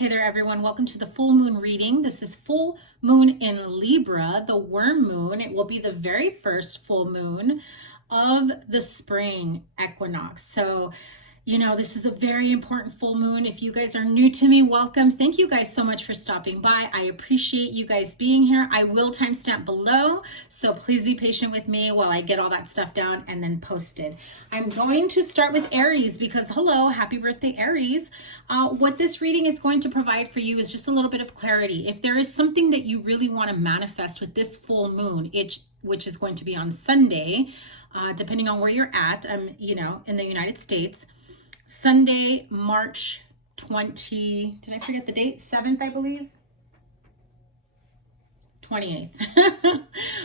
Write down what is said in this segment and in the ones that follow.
Hey there, everyone. Welcome to the full moon reading. This is full moon in Libra, the worm moon. It will be the very first full moon of the spring equinox. So, this is a very important full moon. If you guys are new to me, welcome. Thank you guys so much for stopping by. I appreciate you guys being here. I will timestamp below, so please be patient with me while I get all that stuff down and then posted. I'm going to start with Aries because, hello, happy birthday, Aries. What this reading is going to provide for you is just a little bit of clarity. If there is something that you really want to manifest with this full moon, which is going to be on Sunday, depending on where you're at, in the United States, Sunday, March 20, did I forget the date? 7th, I believe? 28th.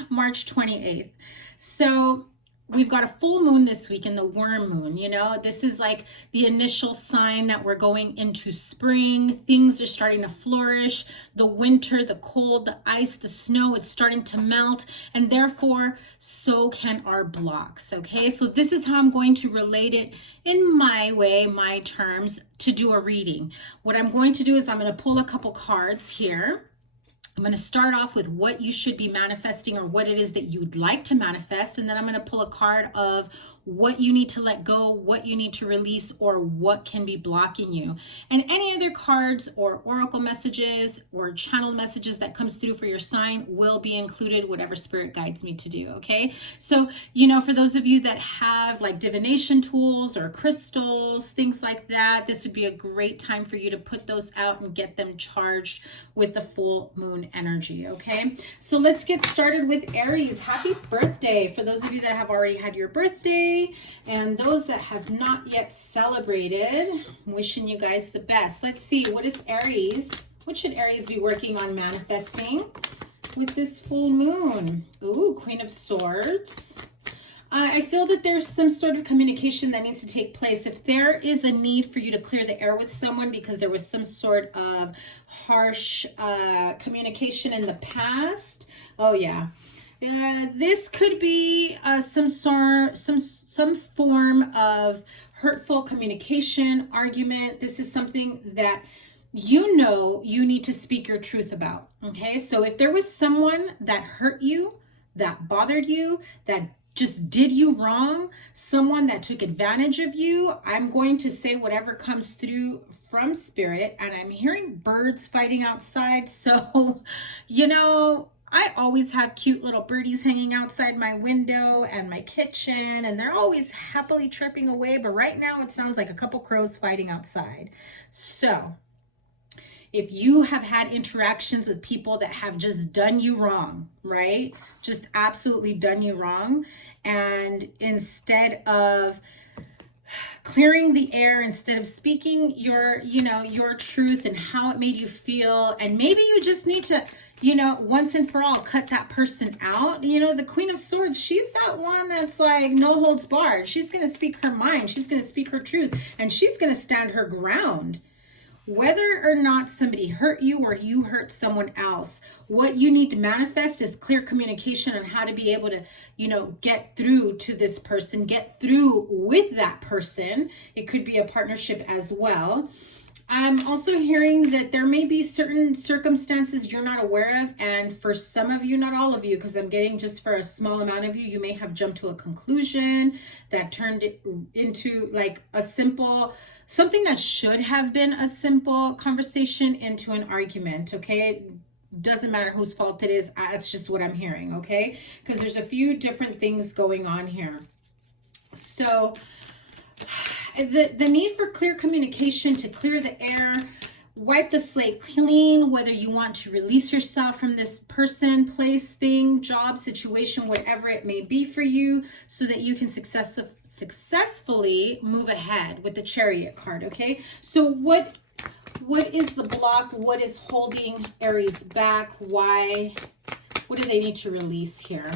March 28th. So we've got a full moon this week in the worm moon. This is like the initial sign that we're going into spring. Things are starting to flourish. The winter, the cold, the ice, the snow, it's starting to melt, and therefore so can our blocks. Okay, so this is how I'm going to relate it in my way, my terms, to do a reading. What I'm going to do is I'm going to pull a couple cards here. I'm going to start off with what you should be manifesting or what it is that you'd like to manifest. And then I'm going to pull a card of what you need to let go, what you need to release, or what can be blocking you. And any other cards or oracle messages or channel messages that comes through for your sign will be included, whatever spirit guides me to do. Okay. So, for those of you that have like divination tools or crystals, things like that, this would be a great time for you to put those out and get them charged with the full moon energy. Okay, so let's get started with Aries. Happy birthday for those of you that have already had your birthday, and those that have not yet celebrated. I'm wishing you guys the best. Let's see, what is Aries? What should Aries be working on manifesting with this full moon? Ooh, Queen of Swords. I feel that there's some sort of communication that needs to take place. If there is a need for you to clear the air with someone because there was some sort of harsh communication in the past, oh yeah, this could be some form of hurtful communication, argument. This is something that you need to speak your truth about. Okay, so if there was someone that hurt you, that bothered you, that just did you wrong, someone that took advantage of you, I'm going to say whatever comes through from spirit. And I'm hearing birds fighting outside. So, I always have cute little birdies hanging outside my window and my kitchen, and they're always happily chirping away. But right now it sounds like a couple crows fighting outside. So if you have had interactions with people that have just done you wrong, right? Just absolutely done you wrong. And instead of clearing the air, instead of speaking your truth and how it made you feel, and maybe you just need to, once and for all, cut that person out. The Queen of Swords, she's that one that's like no holds barred. She's going to speak her mind. She's going to speak her truth, and she's going to stand her ground. Whether or not somebody hurt you or you hurt someone else, what you need to manifest is clear communication on how to be able to, get through to this person, get through with that person. It could be a partnership as well. I'm also hearing that there may be certain circumstances you're not aware of, and for some of you, not all of you, because I'm getting just for a small amount of you, you may have jumped to a conclusion that turned it into like something that should have been a simple conversation into an argument. Okay, doesn't matter whose fault it is. That's just what I'm hearing. Okay, because there's a few different things going on here. So the need for clear communication, to clear the air, wipe the slate clean, whether you want to release yourself from this person, place, thing, job, situation, whatever it may be for you, so that you can successfully move ahead with the Chariot card. Okay, so what is the block? What is holding Aries back? Why? What do they need to release here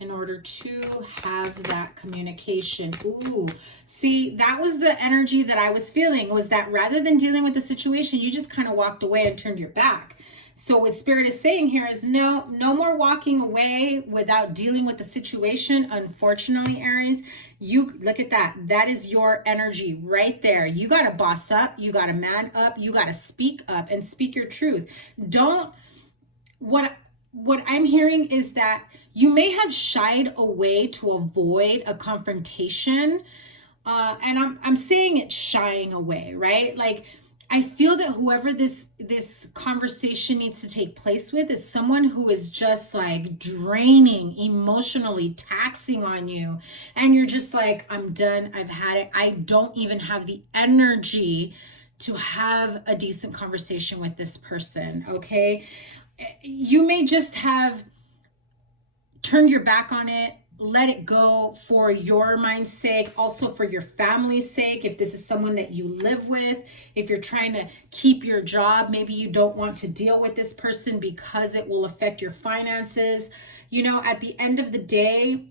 in order to have that communication? Ooh, see, that was the energy that I was feeling, was that rather than dealing with the situation, you just kind of walked away and turned your back. So what Spirit is saying here is no more walking away without dealing with the situation. Unfortunately, Aries, You look at that. That is your energy right there. You got to boss up. You got to man up. You got to speak up and speak your truth. What I'm hearing is that you may have shied away to avoid a confrontation. And I'm saying it's shying away, right? Like, I feel that whoever this conversation needs to take place with is someone who is just like draining, emotionally taxing on you. And you're just like, I'm done. I've had it. I don't even have the energy to have a decent conversation with this person. Okay. You may just have turned your back on it, let it go for your mind's sake, also for your family's sake. If this is someone that you live with, if you're trying to keep your job, maybe you don't want to deal with this person because it will affect your finances. You know, at the end of the day,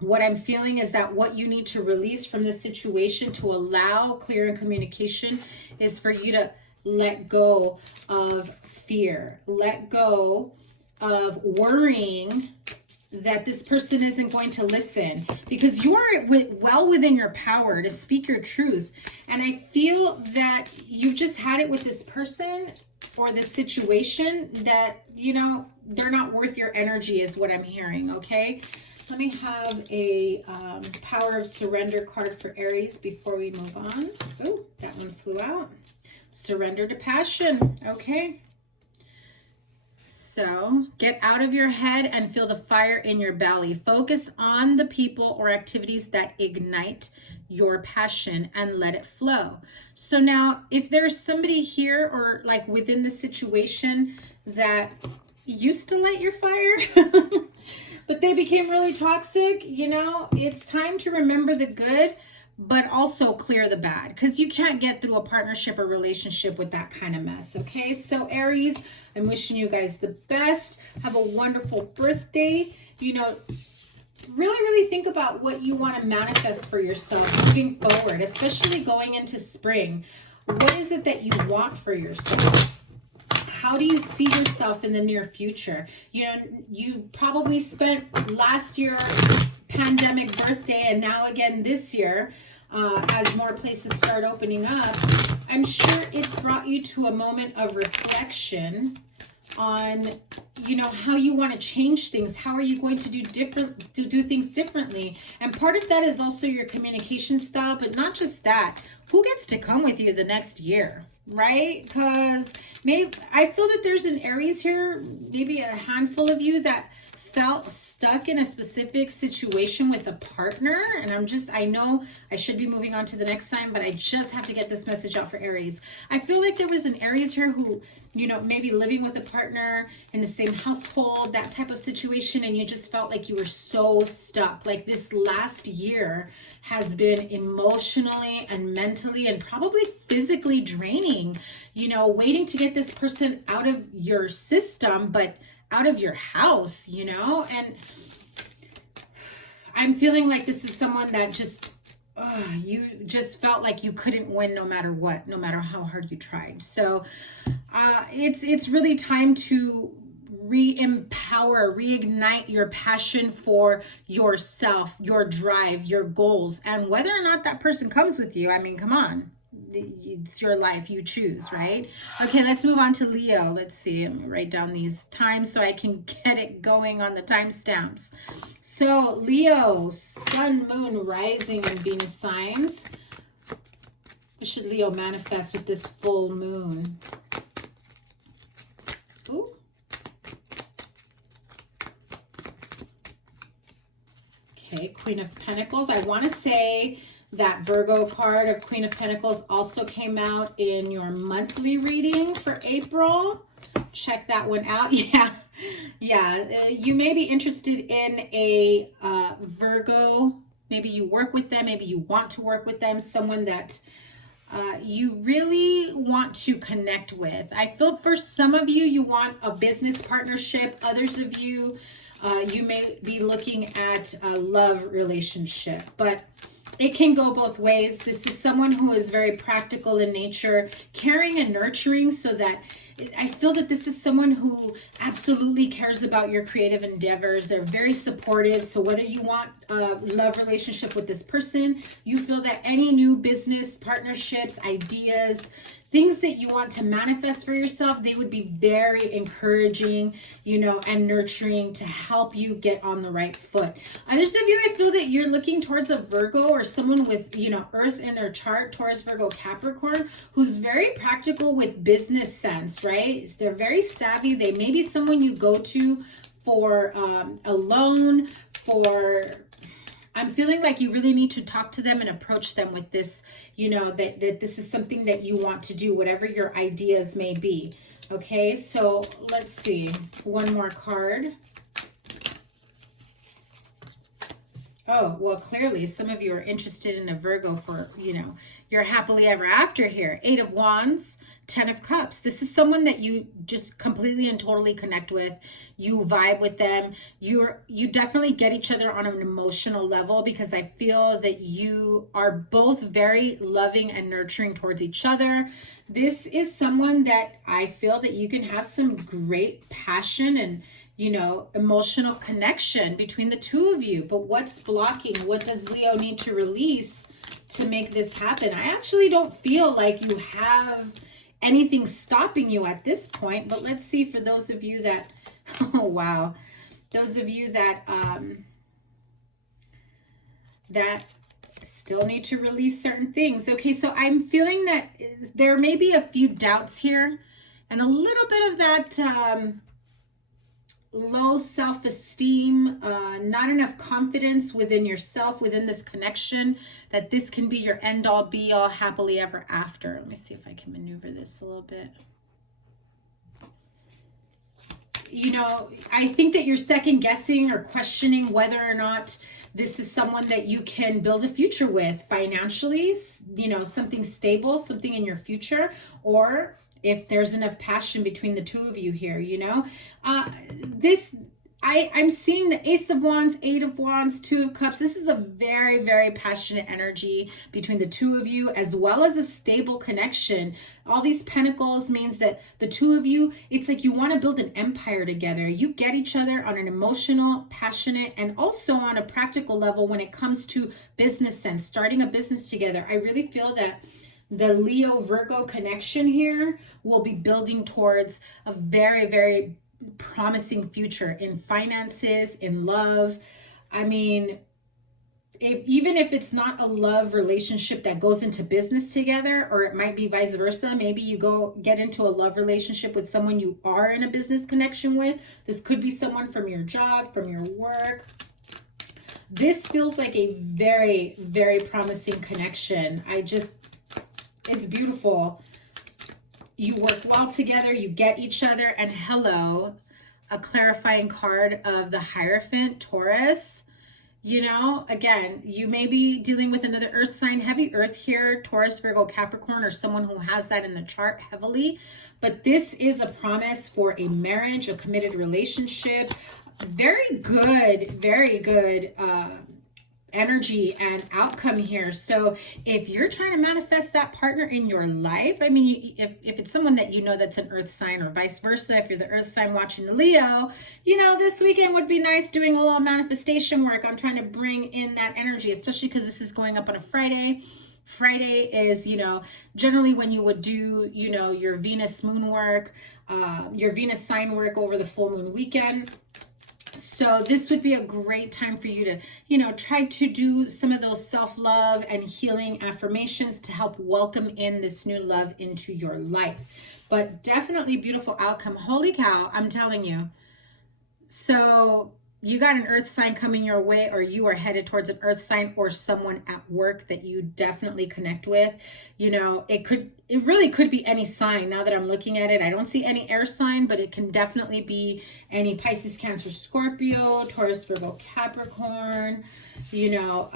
what I'm feeling is that what you need to release from this situation to allow clear communication is for you to let go of fear, let go of worrying that this person isn't going to listen, because you're well within your power to speak your truth. And I feel that you've just had it with this person or this situation that, you know, they're not worth your energy is what I'm hearing. Okay. Let me have a Power of Surrender card for Aries before we move on. Oh, that one flew out. Surrender to passion. Okay. So get out of your head and feel the fire in your belly. Focus on the people or activities that ignite your passion and let it flow. So now if there's somebody here or like within the situation that used to light your fire, but they became really toxic, you know, it's time to remember the good, but also clear the bad, because you can't get through a partnership or relationship with that kind of mess. Okay, so Aries, I'm wishing you guys the best. Have a wonderful birthday. You know, really think about what you want to manifest for yourself moving forward, especially going into spring. What is it that you want for yourself? How do you see yourself in the near future? You know, you probably spent last year pandemic birthday and now again this year, as more places start opening up, I'm sure it's brought you to a moment of reflection on, you know, how you want to change things. How are you going to do things differently? And part of that is also your communication style, but not just that. Who gets to come with you the next year, right? Because maybe I feel that there's an Aries here, maybe a handful of you that felt stuck in a specific situation with a partner. And I know I should be moving on to the next sign, but I just have to get this message out for Aries. I feel like there was an Aries here who, you know, maybe living with a partner in the same household, that type of situation, and you just felt like you were so stuck. Like this last year has been emotionally and mentally and probably physically draining, you know, waiting to get this person out of your system, but out of your house, you know. And I'm feeling like this is someone that just you just felt like you couldn't win no matter what, no matter how hard you tried. So it's really time to re-empower, reignite your passion for yourself, your drive, your goals. And whether or not that person comes with you, I mean, come on, it's your life, you choose, right? Okay, let's move on to Leo. Let's see, let me write down these times so I can get it going on the timestamps. So Leo, Sun, Moon, Rising, and Venus signs. What should Leo manifest with this full moon? Ooh. Okay, Queen of Pentacles. I want to say that Virgo card of Queen of Pentacles also came out in your monthly reading for April. Check that one out. Yeah. You may be interested in a Virgo. Maybe you work with them. Maybe you want to work with them. Someone that you really want to connect with. I feel for some of you, you want a business partnership. Others of you, you may be looking at a love relationship. But It can go both ways. This is someone who is very practical in nature, caring and nurturing, so that I feel that this is someone who absolutely cares about your creative endeavors. They're very supportive. So whether you want a love relationship with this person, you feel that any new business partnerships, ideas, things that you want to manifest for yourself, they would be very encouraging, you know, and nurturing to help you get on the right foot. Others of you, I feel that you're looking towards a Virgo or someone with, you know, Earth in their chart, Taurus, Virgo, Capricorn, who's very practical with business sense, right? They're very savvy. They may be someone you go to for a loan, for... I'm feeling like you really need to talk to them and approach them with this, you know, that this is something that you want to do, whatever your ideas may be. Okay, so let's see. One more card. Oh, well, clearly some of you are interested in a Virgo for, you know, your happily ever after here. 8 of Wands, 10 of Cups. This is someone that you just completely and totally connect with. You vibe with them. You definitely get each other on an emotional level, because I feel that you are both very loving and nurturing towards each other. This is someone that I feel that you can have some great passion and, you know, emotional connection between the two of you. But what's blocking? What does Leo need to release to make this happen? I actually don't feel like you have anything stopping you at this point, but let's see for those of you that, oh wow, those of you that that still need to release certain things. Okay, so I'm feeling that there may be a few doubts here and a little bit of that low self-esteem, not enough confidence within yourself, within this connection, that this can be your end-all be-all happily ever after. Let me see if I can maneuver this a little bit. You know, I think that you're second guessing or questioning whether or not this is someone that you can build a future with financially, you know, something stable, something in your future, or if there's enough passion between the two of you here, you know. I'm seeing the Ace of Wands, 8 of Wands, 2 of Cups. This is a very, very passionate energy between the two of you, as well as a stable connection. All these pentacles means that the two of you, it's like you want to build an empire together. You get each other on an emotional, passionate, and also on a practical level when it comes to business sense, starting a business together. I really feel that the Leo Virgo connection here will be building towards a very, very promising future in finances, in love. I mean, even if it's not a love relationship that goes into business together, or it might be vice versa, maybe you go get into a love relationship with someone you are in a business connection with. This could be someone from your job, from your work. This feels like a very, very promising connection. It's beautiful. You work well together, you get each other, and hello, a clarifying card of the Hierophant, Taurus. You know, again, you may be dealing with another earth sign, heavy earth here, Taurus, Virgo, Capricorn, or someone who has that in the chart heavily. But this is a promise for a marriage, a committed relationship. Very good energy and outcome here. So if you're trying to manifest that partner in your life, I mean, if it's someone that you know that's an earth sign, or vice versa, if you're the earth sign watching the Leo, you know, this weekend would be nice doing a little manifestation work on trying to bring in that energy, especially because this is going up on a Friday. Friday is, you know, generally when you would do, you know, your Venus moon work, your Venus sign work over the full moon weekend. So this would be a great time for you to, you know, try to do some of those self-love and healing affirmations to help welcome in this new love into your life. But definitely beautiful outcome. Holy cow, I'm telling you. So you got an earth sign coming your way, or you are headed towards an earth sign, or someone at work that you definitely connect with. You know, it could it really could be any sign. Now that I'm looking at it, I don't see any air sign, but it can definitely be any Pisces, Cancer, Scorpio, Taurus, Virgo, Capricorn, you know,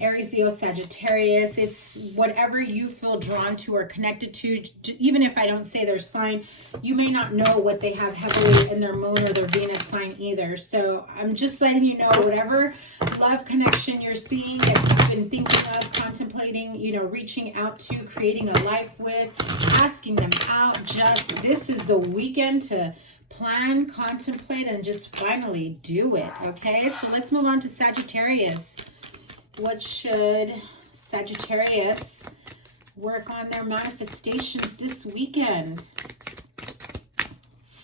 Aries, Leo, Sagittarius. It's whatever you feel drawn to or connected to. Even if I don't say their sign, you may not know what they have heavily in their moon or their Venus sign either. So I'm just letting you know, whatever love connection you're seeing, if you've been thinking of, contemplating, you know, reaching out to, creating a life with, asking them out, just this is the weekend to plan, contemplate, and just finally do it. Okay, so let's move on to Sagittarius. What should Sagittarius work on their manifestations this weekend?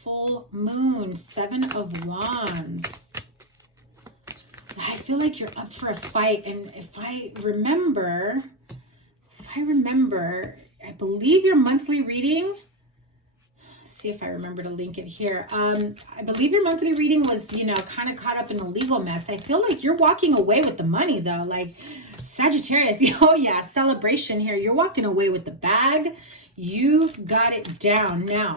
Full moon, 7 of Wands. I feel like you're up for a fight, and if I remember, I believe your monthly reading, see if I remember to link it here. I believe your monthly reading was, you know, kind of caught up in a legal mess. I feel like you're walking away with the money though. Like Sagittarius, oh yeah, celebration here. You're walking away with the bag. You've got it down. Now,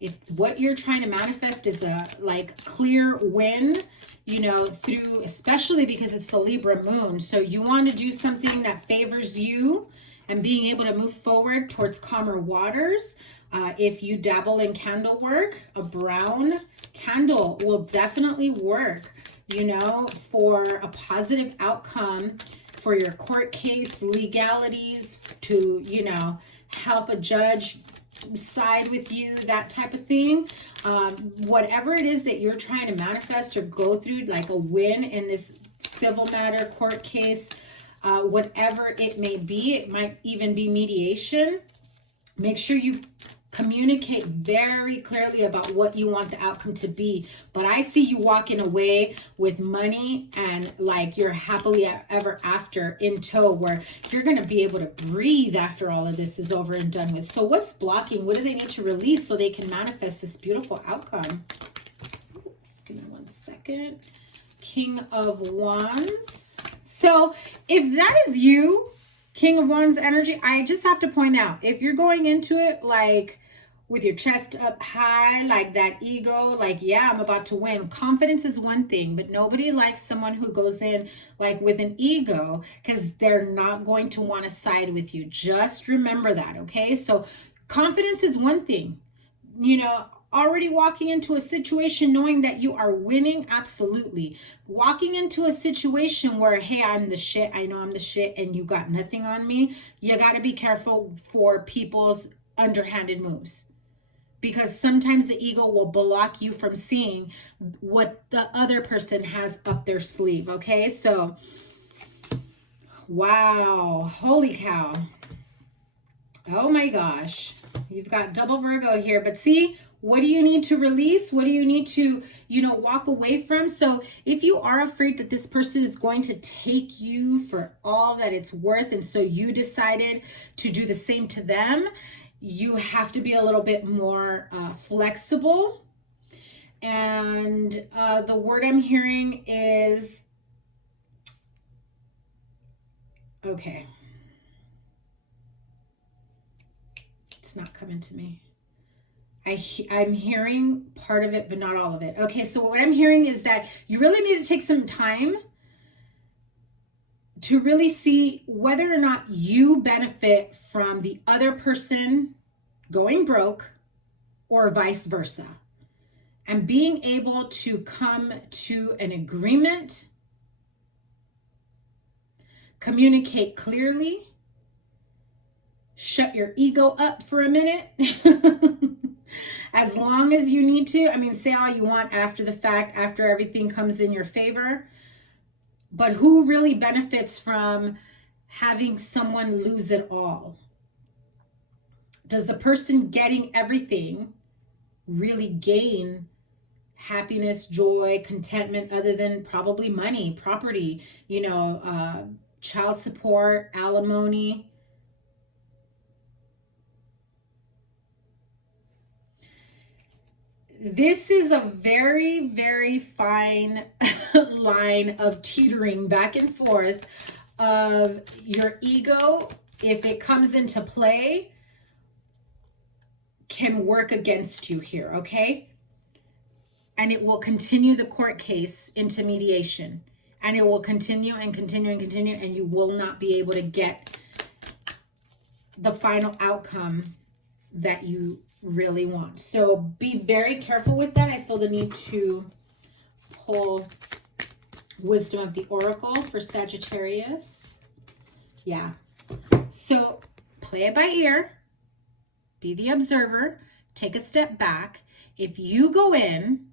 if what you're trying to manifest is a like clear win, you know, through, especially because it's the Libra moon. So you want to do something that favors you and being able to move forward towards calmer waters. If you dabble in candle work, a brown candle will definitely work, you know, for a positive outcome for your court case, legalities, to, you know, help a judge side with you, that type of thing. Whatever it is that you're trying to manifest or go through, like a win in this civil matter, court case, whatever it may be, it might even be mediation. Make sure you communicate very clearly about what you want the outcome to be. But I see you walking away with money and like you're happily ever after in tow, where you're going to be able to breathe after all of this is over and done with. So what's blocking? What do they need to release so they can manifest this beautiful outcome? Give me 1 second. King of Wands. So if that is you, King of Wands energy, I just have to point out, if you're going into it like with your chest up high, like that ego, like, yeah, I'm about to win. Confidence is one thing, but nobody likes someone who goes in like with an ego, because they're not going to want to side with you. Just remember that, okay? So confidence is one thing, you know, already walking into a situation knowing that you are winning, absolutely. Walking into a situation where, hey, I'm the shit, I know I'm the shit, and you got nothing on me, you got to be careful for people's underhanded moves. Because sometimes the ego will block you from seeing what the other person has up their sleeve, okay? So, wow, holy cow. Oh my gosh. You've got double Virgo here, but see, what do you need to release? What do you need to, you know, walk away from? So if you are afraid that this person is going to take you for all that it's worth, and so you decided to do the same to them, you have to be a little bit more flexible. And the word I'm hearing is, okay. It's not coming to me. I'm hearing part of it, but not all of it. Okay, so what I'm hearing is that you really need to take some time to really see whether or not you benefit from the other person going broke or vice versa. And being able to come to an agreement, communicate clearly, shut your ego up for a minute. As long as you need to. I mean, say all you want after the fact, after everything comes in your favor. But who really benefits from having someone lose it all? Does the person getting everything really gain happiness, joy, contentment, other than probably money, property, you know, child support, alimony? This is a very, very fine line of teetering back and forth of your ego, if it comes into play, can work against you here, okay? And it will continue the court case into mediation. And it will continue and continue and continue, and you will not be able to get the final outcome that you really want. So be very careful with that. I feel the need to pull Wisdom of the Oracle for Sagittarius. Yeah. So play it by ear. Be the observer. Take a step back. If you go in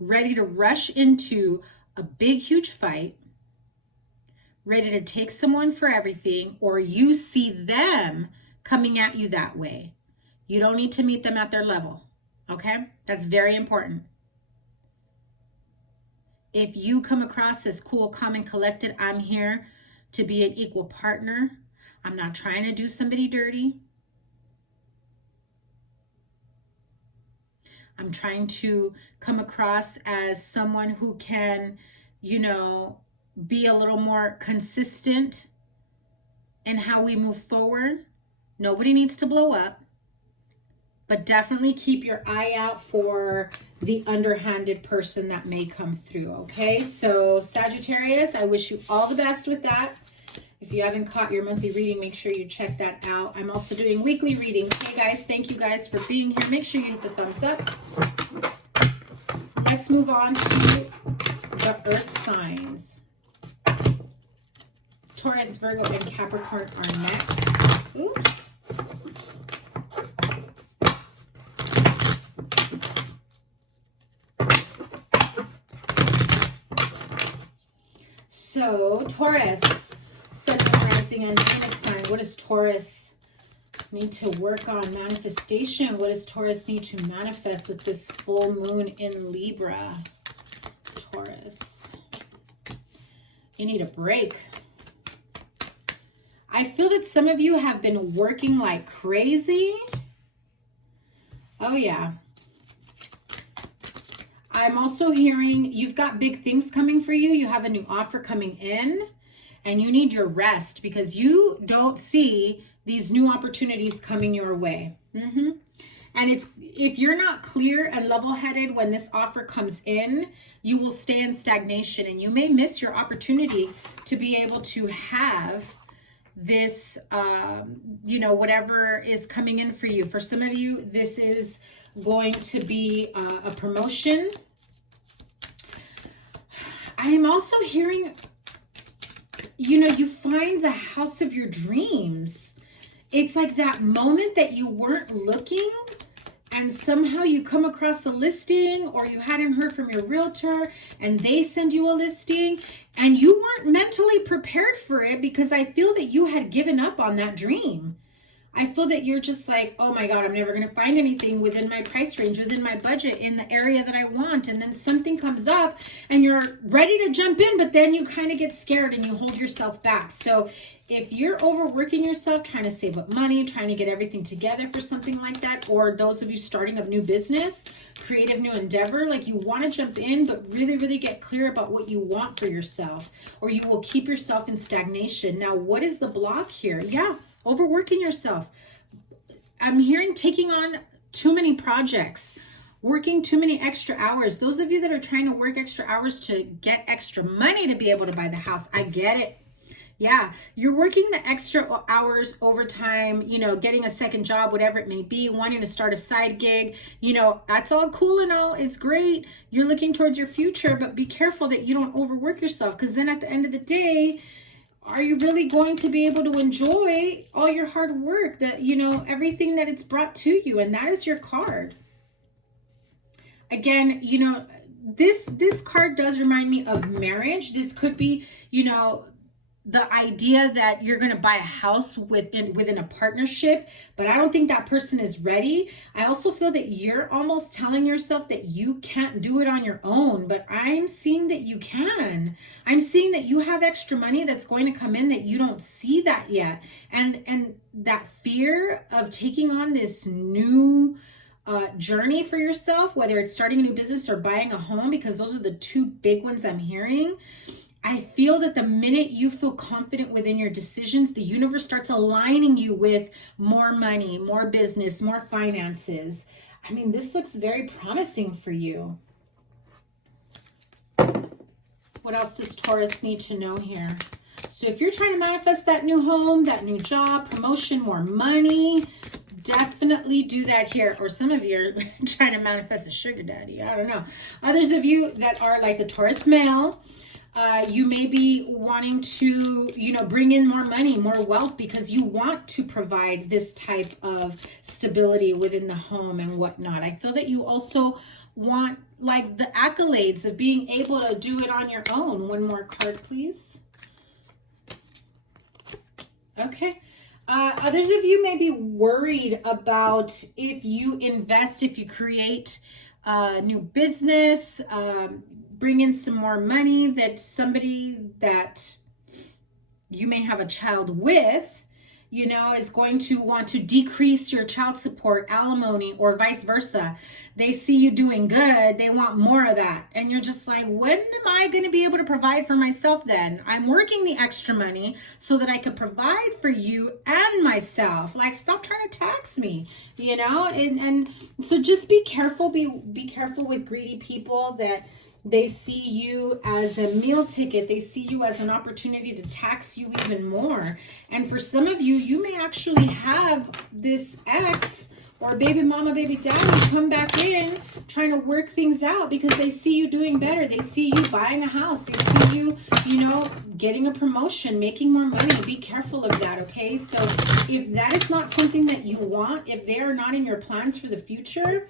ready to rush into a big, huge fight, ready to take someone for everything, or you see them coming at you that way, you don't need to meet them at their level. Okay? That's very important. If you come across as cool, calm, and collected, I'm here to be an equal partner. I'm not trying to do somebody dirty. I'm trying to come across as someone who can, you know, be a little more consistent in how we move forward. Nobody needs to blow up, but definitely keep your eye out for the underhanded person that may come through, okay? So Sagittarius, I wish you all the best with that. If you haven't caught your monthly reading, make sure you check that out. I'm also doing weekly readings. Hey guys, thank you guys for being here. Make sure you hit the thumbs up. Let's move on to the earth signs. Taurus, Virgo, and Capricorn are next. Oops. So, Taurus, Sun, Rising, and Venus sign. What does Taurus need to work on? Manifestation. What does Taurus need to manifest with this full moon in Libra? Taurus. You need a break. I feel that some of you have been working like crazy. Oh, yeah. I'm also hearing you've got big things coming for you. You have a new offer coming in, and you need your rest because you don't see these new opportunities coming your way. And it's, if you're not clear and level-headed when this offer comes in, you will stay in stagnation, and you may miss your opportunity to be able to have this, you know, whatever is coming in for you. For some of you, this is going to be a promotion. I am also hearing, you know, you find the house of your dreams. It's like that moment that you weren't looking, and somehow you come across a listing, or you hadn't heard from your realtor and they send you a listing, and you weren't mentally prepared for it because I feel that you had given up on that dream. I feel that you're just like, oh my God, I'm never going to find anything within my price range, within my budget, in the area that I want. And then something comes up and you're ready to jump in, but then you kind of get scared and you hold yourself back. So if you're overworking yourself, trying to save up money, trying to get everything together for something like that, or those of you starting a new business, creative new endeavor, like you want to jump in, but really, really get clear about what you want for yourself, or you will keep yourself in stagnation. Now, what is the block here? Yeah. Overworking yourself. I'm hearing taking on too many projects, working too many extra hours. Those of you that are trying to work extra hours to get extra money to be able to buy the house, I get it. Yeah, you're working the extra hours, overtime, you know, getting a second job, whatever it may be, wanting to start a side gig, you know, that's all cool and all, it's great. You're looking towards your future, but be careful that you don't overwork yourself, because then at the end of the day, are you really going to be able to enjoy all your hard work, that, you know, everything that it's brought to you? And that is your card. Again, you know, this card does remind me of marriage. This could be, you know, the idea that you're going to buy a house within a partnership, but I don't think that person is ready. I also feel that you're almost telling yourself that you can't do it on your own, but I'm seeing that you can. I'm seeing that you have extra money that's going to come in that you don't see that yet. And that fear of taking on this new journey for yourself, whether it's starting a new business or buying a home, because those are the two big ones I'm hearing. I feel that the minute you feel confident within your decisions, the universe starts aligning you with more money, more business, more finances. I mean, this looks very promising for you. What else does Taurus need to know here? So if you're trying to manifest that new home, that new job, promotion, more money, definitely do that here. Or some of you are trying to manifest a sugar daddy. I don't know. Others of you that are like the Taurus male, you may be wanting to, bring in more money, more wealth, because you want to provide this type of stability within the home and whatnot. I feel that you also want like the accolades of being able to do it on your own. One more card, please. Okay. Others of you may be worried about if you invest, if you create a new business, bring in some more money, that somebody that you may have a child with, is going to want to decrease your child support, alimony, or vice versa. They see you doing good. They want more of that. And you're just like, when am I going to be able to provide for myself then? I'm working the extra money so that I could provide for you and myself. Like, stop trying to tax me, and so just be careful. Be careful with greedy people that they see you as a meal ticket. They see you as an opportunity to tax you even more. And for some of you, you may actually have this ex or baby mama, baby daddy come back in trying to work things out because they see you doing better. They see you buying a house. They see you, getting a promotion, making more money. Be careful of that, okay? So if that is not something that you want, if they are not in your plans for the future,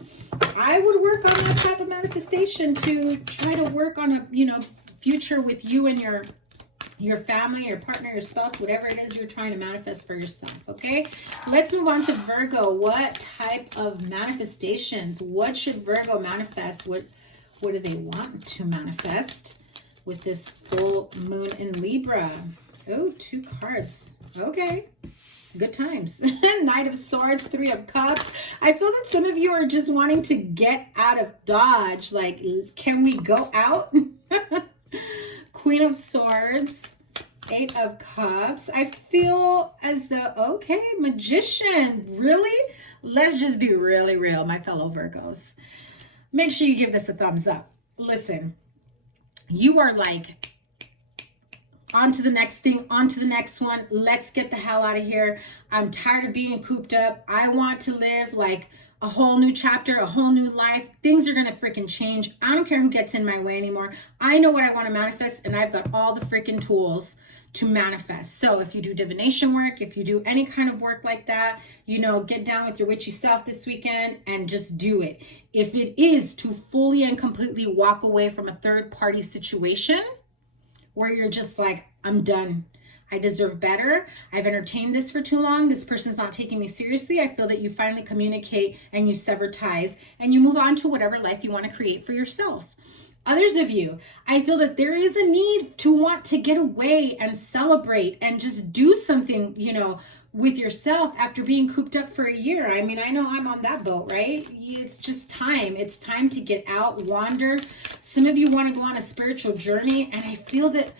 I would work on that type of manifestation to try to work on a, future with you and your family, your partner, your spouse, whatever it is you're trying to manifest for yourself, okay? Let's move on to Virgo. What type of manifestations? What should Virgo manifest? What do they want to manifest with this full moon in Libra? Oh, 2 cards. Okay. Good times. Knight of Swords, 3 of Cups. I feel that some of you are just wanting to get out of Dodge. Like, can we go out? Queen of Swords, 8 of Cups. I feel as though, okay, Magician. Really? Let's just be really real, my fellow Virgos. Make sure you give this a thumbs up. Listen, you are like, on to the next thing, on to the next one. Let's get the hell out of here. I'm tired of being cooped up. I want to live like a whole new chapter, a whole new life. Things are going to freaking change. I don't care who gets in my way anymore. I know what I want to manifest, and I've got all the freaking tools to manifest. So if you do divination work, if you do any kind of work like that, get down with your witchy self this weekend and just do it. If it is to fully and completely walk away from a third party situation where you're just like, I'm done. I deserve better. I've entertained this for too long. This person's not taking me seriously. I feel that you finally communicate and you sever ties and you move on to whatever life you want to create for yourself. Others of you, I feel that there is a need to want to get away and celebrate and just do something, with yourself after being cooped up for a year. I mean, I know I'm on that boat, right? It's just time. It's time to get out, wander. Some of you want to go on a spiritual journey, and I feel that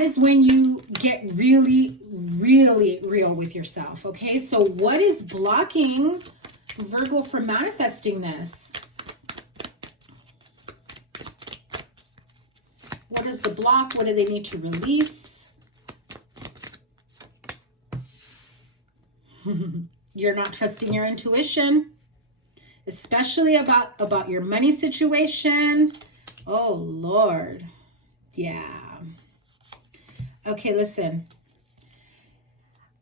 is when you get really, really real with yourself, okay? So what is blocking Virgo from manifesting this? What is the block? What do they need to release? You're not trusting your intuition, especially about your money situation. Oh, Lord. Yeah. Okay, listen.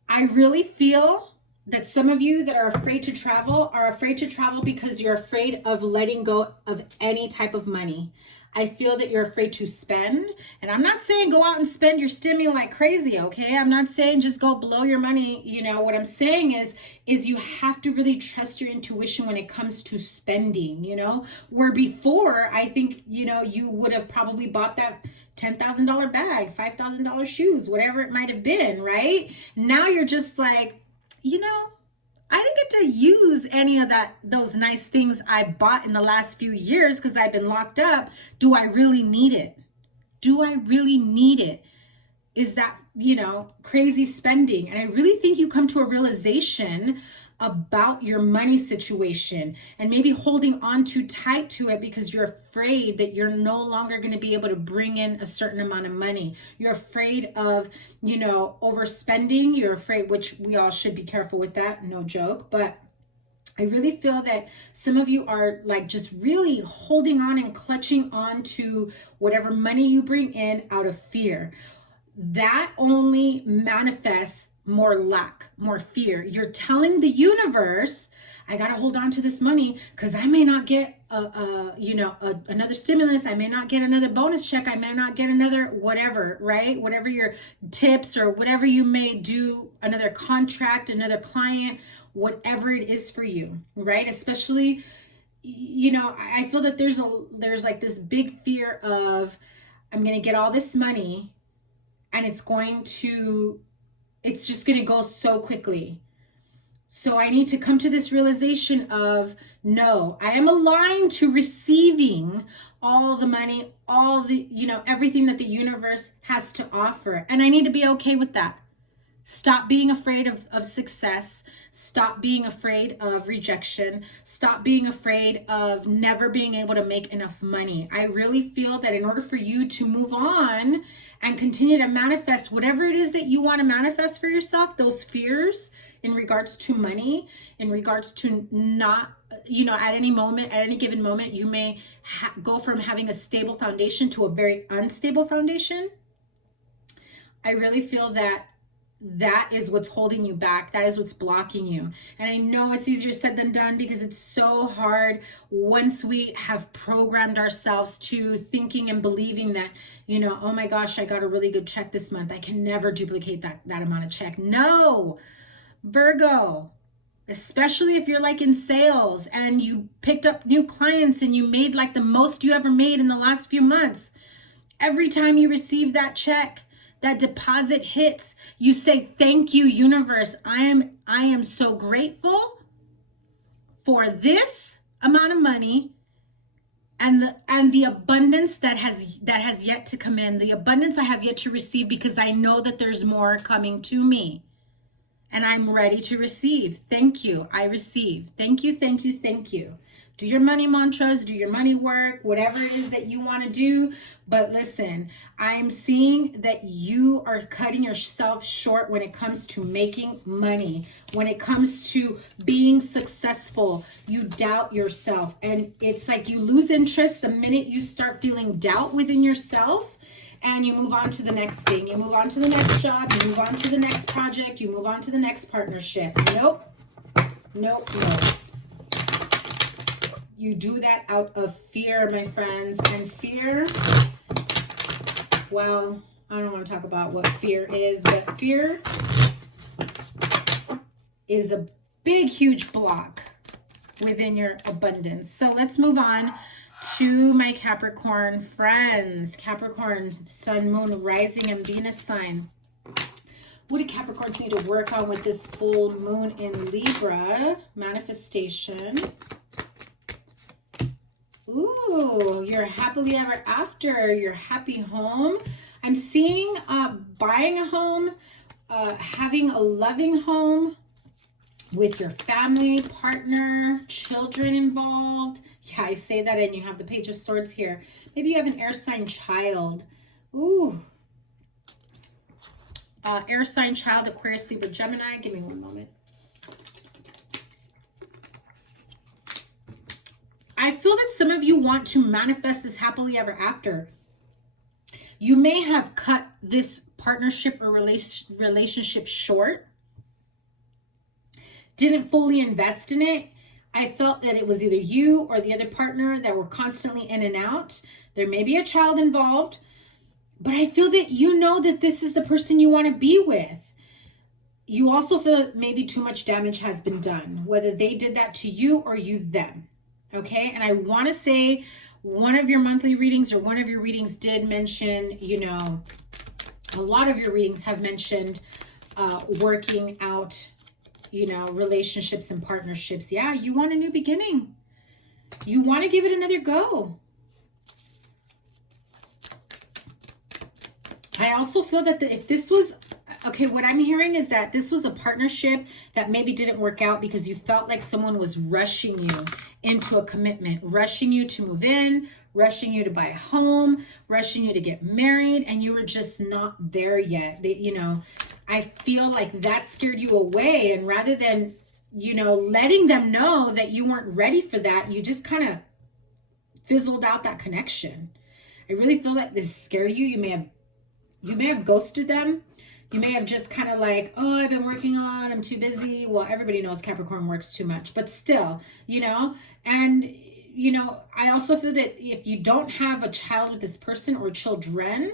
I really feel that some of you that are afraid to travel are afraid to travel because you're afraid of letting go of any type of money. I feel that you're afraid to spend. And I'm not saying go out and spend your stimmy like crazy, okay? I'm not saying just go blow your money. What I'm saying is you have to really trust your intuition when it comes to spending, Where before, I think, you would have probably bought that $10,000 bag, $5,000 shoes, whatever it might have been, right? Now you're just like, I didn't get to use any of those nice things I bought in the last few years because I've been locked up. Do I really need it? Do I really need it? Is that, crazy spending? And I really think you come to a realization about your money situation and maybe holding on too tight to it because you're afraid that you're no longer going to be able to bring in a certain amount of money. You're afraid of, overspending. You're afraid, which we all should be careful with that, no joke. But I really feel that some of you are like just really holding on and clutching on to whatever money you bring in out of fear. That only manifests more lack, more fear. You're telling the universe, I got to hold on to this money because I may not get another stimulus. I may not get another bonus check. I may not get another whatever, right? Whatever your tips or whatever you may do, another contract, another client, whatever it is for you, right? Especially, I feel that there's like this big fear of, I'm going to get all this money and it's just going to go so quickly. So I need to come to this realization of, no, I am aligned to receiving all the money, all the, everything that the universe has to offer. And I need to be okay with that. Stop being afraid of success. Stop being afraid of rejection. Stop being afraid of never being able to make enough money. I really feel that in order for you to move on and continue to manifest whatever it is that you want to manifest for yourself, those fears in regards to money, in regards to not, at any moment, at any given moment, you may go from having a stable foundation to a very unstable foundation. I really feel that is what's holding you back. That is what's blocking you. And I know it's easier said than done because it's so hard once we have programmed ourselves to thinking and believing that, oh my gosh, I got a really good check this month. I can never duplicate that amount of check. No, Virgo, especially if you're like in sales and you picked up new clients and you made like the most you ever made in the last few months. Every time you receive that check, that deposit hits, you say, thank you, universe. I am so grateful for this amount of money and the abundance that has yet to come in, the abundance I have yet to receive, because I know that there's more coming to me and I'm ready to receive. Thank you. I receive. Thank you. Thank you. Thank you. Do your money mantras, do your money work, whatever it is that you want to do. But listen, I'm seeing that you are cutting yourself short when it comes to making money. When it comes to being successful, you doubt yourself. And it's like you lose interest the minute you start feeling doubt within yourself. And you move on to the next thing. You move on to the next job. You move on to the next project. You move on to the next partnership. Nope. Nope. Nope. You do that out of fear, my friends. And fear, well, I don't want to talk about what fear is, but fear is a big, huge block within your abundance. So let's move on to my Capricorn friends. Capricorn, Sun, Moon, Rising, and Venus sign. What do Capricorns need to work on with this full moon in Libra? Manifestation. Ooh, you're happily ever after, your happy home. I'm seeing buying a home, having a loving home with your family, partner, children involved. Yeah, I say that and you have the Page of Swords here. Maybe you have an air sign child. Ooh. Air sign child, Aquarius, Libra, Gemini. Give me one moment. I feel that some of you want to manifest this happily ever after. You may have cut this partnership or relationship short. Didn't fully invest in it. I felt that it was either you or the other partner that were constantly in and out. There may be a child involved, but I feel that you know that this is the person you want to be with. You also feel that maybe too much damage has been done, whether they did that to you or you them. Okay, and I want to say one of your monthly readings or one of your readings did mention, a lot of your readings have mentioned working out, relationships and partnerships. Yeah, you want a new beginning. You want to give it another go. I also feel that if this was, okay, what I'm hearing is that this was a partnership that maybe didn't work out because you felt like someone was rushing you into a commitment, rushing you to move in, rushing you to buy a home, rushing you to get married, and you were just not there yet. You know, I feel like that scared you away. And rather than, you know, letting them know that you weren't ready for that, you just kind of fizzled out that connection. I really feel like this scared you. You may have ghosted them. You may have just kind of like, oh, I've been working a lot, I'm too busy. Well, everybody knows Capricorn works too much, but still, you know, and, you know, I also feel that if you don't have a child with this person or children,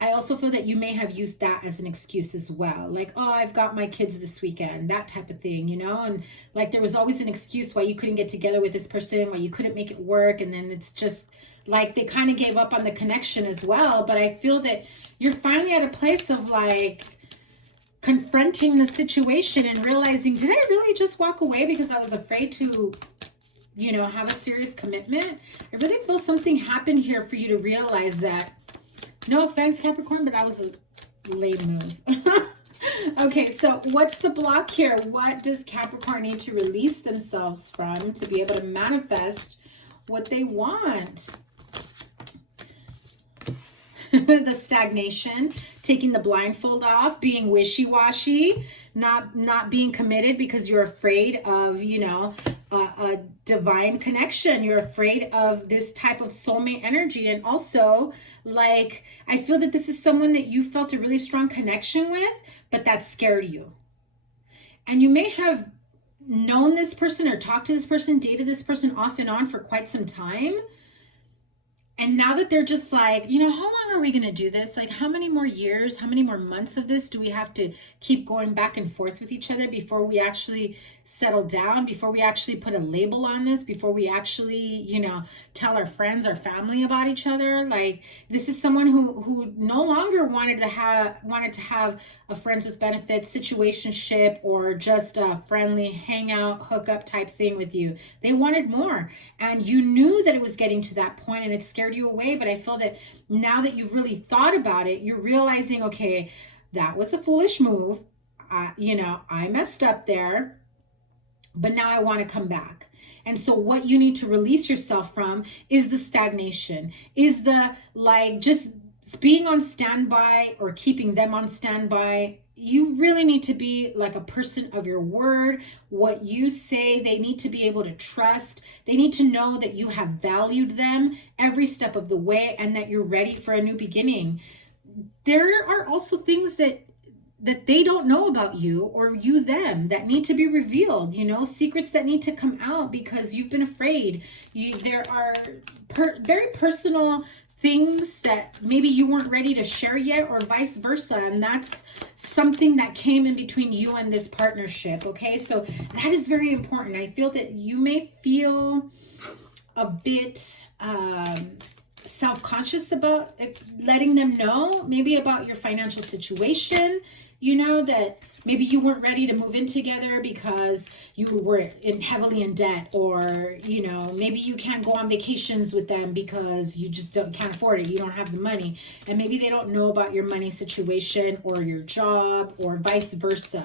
I also feel that you may have used that as an excuse as well. Like, oh, I've got my kids this weekend, that type of thing, you know? And like, there was always an excuse why you couldn't get together with this person, why you couldn't make it work. And then it's just like, they kind of gave up on the connection as well. But I feel that you're finally at a place of like confronting the situation and realizing, did I really just walk away because I was afraid to, you know, have a serious commitment? I really feel something happened here for you to realize that, no offense, Capricorn, but that was a lame move. Okay, so what's the block here? What does Capricorn need to release themselves from to be able to manifest what they want? The stagnation, taking the blindfold off, being wishy-washy, not being committed because you're afraid of, you know, a divine connection. You're afraid of this type of soulmate energy. And also, like, I feel that this is someone that you felt a really strong connection with, but that scared you. And you may have known this person or talked to this person, dated this person off and on for quite some time. And now that they're just like, you know, how long are we going to do this? Like, how many more years, how many more months of this do we have to keep going back and forth with each other before we actually settle down, before we actually put a label on this, before we actually, you know, tell our friends, our family about each other? Like, this is someone who no longer wanted to have a friends with benefits situationship or just a friendly hangout, hookup type thing with you. They wanted more. And you knew that it was getting to that point and it scared you away. But I feel that now that you've really thought about it, you're realizing, okay, that was a foolish move. You know, I messed up there, but now I want to come back. And so what you need to release yourself from is the stagnation, is the like just being on standby or keeping them on standby. You really need to be like a person of your word. What you say, they need to be able to trust. They need to know that you have valued them every step of the way and that you're ready for a new beginning. There are also things that they don't know about you or you them that need to be revealed, you know, secrets that need to come out because you've been afraid. There are very personal things that maybe you weren't ready to share yet or vice versa. And that's something that came in between you and this partnership. Okay, so that is very important. I feel that you may feel a bit self-conscious about letting them know maybe about your financial situation. You know, that maybe you weren't ready to move in together because you were heavily in debt, or, you know, maybe you can't go on vacations with them because you just can't afford it. You don't have the money. And maybe they don't know about your money situation or your job or vice versa.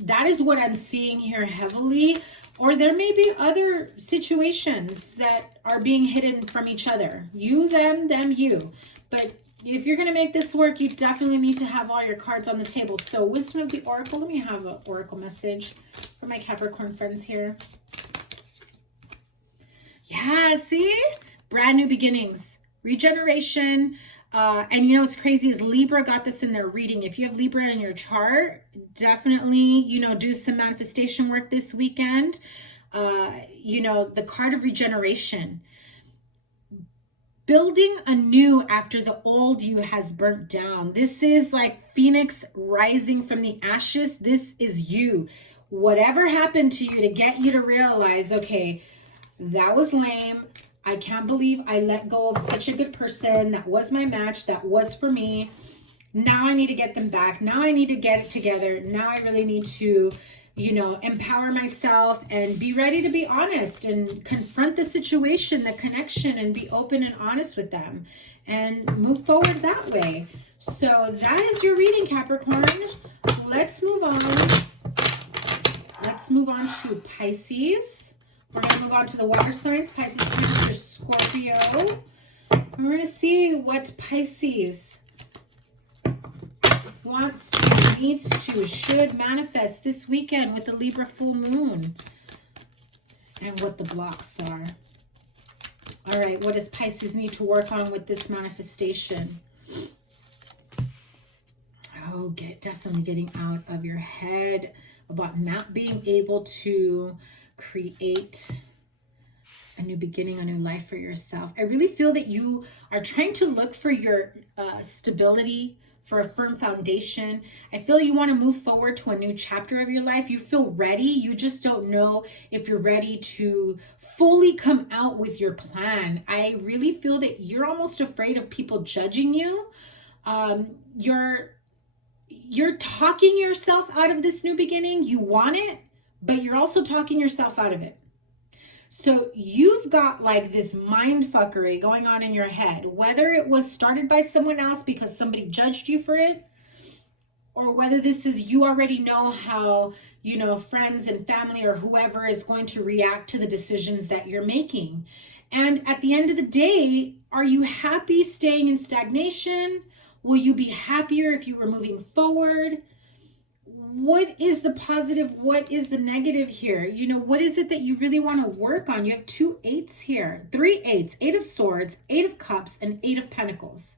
That is what I'm seeing here heavily. Or there may be other situations that are being hidden from each other. You, them, you. But if you're going to make this work, you definitely need to have all your cards on the table. So Wisdom of the Oracle. Let me have an Oracle message for my Capricorn friends here. Yeah, see? Brand new beginnings. Regeneration. And you know what's crazy is Libra got this in their reading. If you have Libra in your chart, definitely, you know, do some manifestation work this weekend. You know, the card of regeneration. Building anew after the old you has burnt down. This is like Phoenix rising from the ashes. This is you. Whatever happened to you to get you to realize, okay, that was lame. I can't believe I let go of such a good person. That was my match. That was for me. Now I need to get them back. Now I need to get it together. Now I really need to, empower myself and be ready to be honest and confront the situation, the connection, and be open and honest with them and move forward that way. So that is your reading, Capricorn. Let's move on. Let's move on to Pisces. We're going to move on to the water signs, Pisces, Cancer, Scorpio. And we're going to see what Pisces wants to, needs to, should manifest this weekend with the Libra full moon. And what the blocks are. All right, what does Pisces need to work on with this manifestation? Oh, definitely getting out of your head about not being able to create a new beginning, a new life for yourself. I really feel that you are trying to look for your stability, for a firm foundation. I feel you want to move forward to a new chapter of your life. You feel ready. You just don't know if you're ready to fully come out with your plan. I really feel that you're almost afraid of people judging you. You're talking yourself out of this new beginning. You want it, but you're also talking yourself out of it. So you've got like this mind fuckery going on in your head, whether it was started by someone else because somebody judged you for it, or whether this is you already know how, friends and family or whoever is going to react to the decisions that you're making. And at the end of the day, are you happy staying in stagnation? Will you be happier if you were moving forward? What is the positive? What is the negative here? What is it that you really want to work on? You have 2 8s here, 3 8s, 8 of Swords, 8 of Cups, and 8 of Pentacles.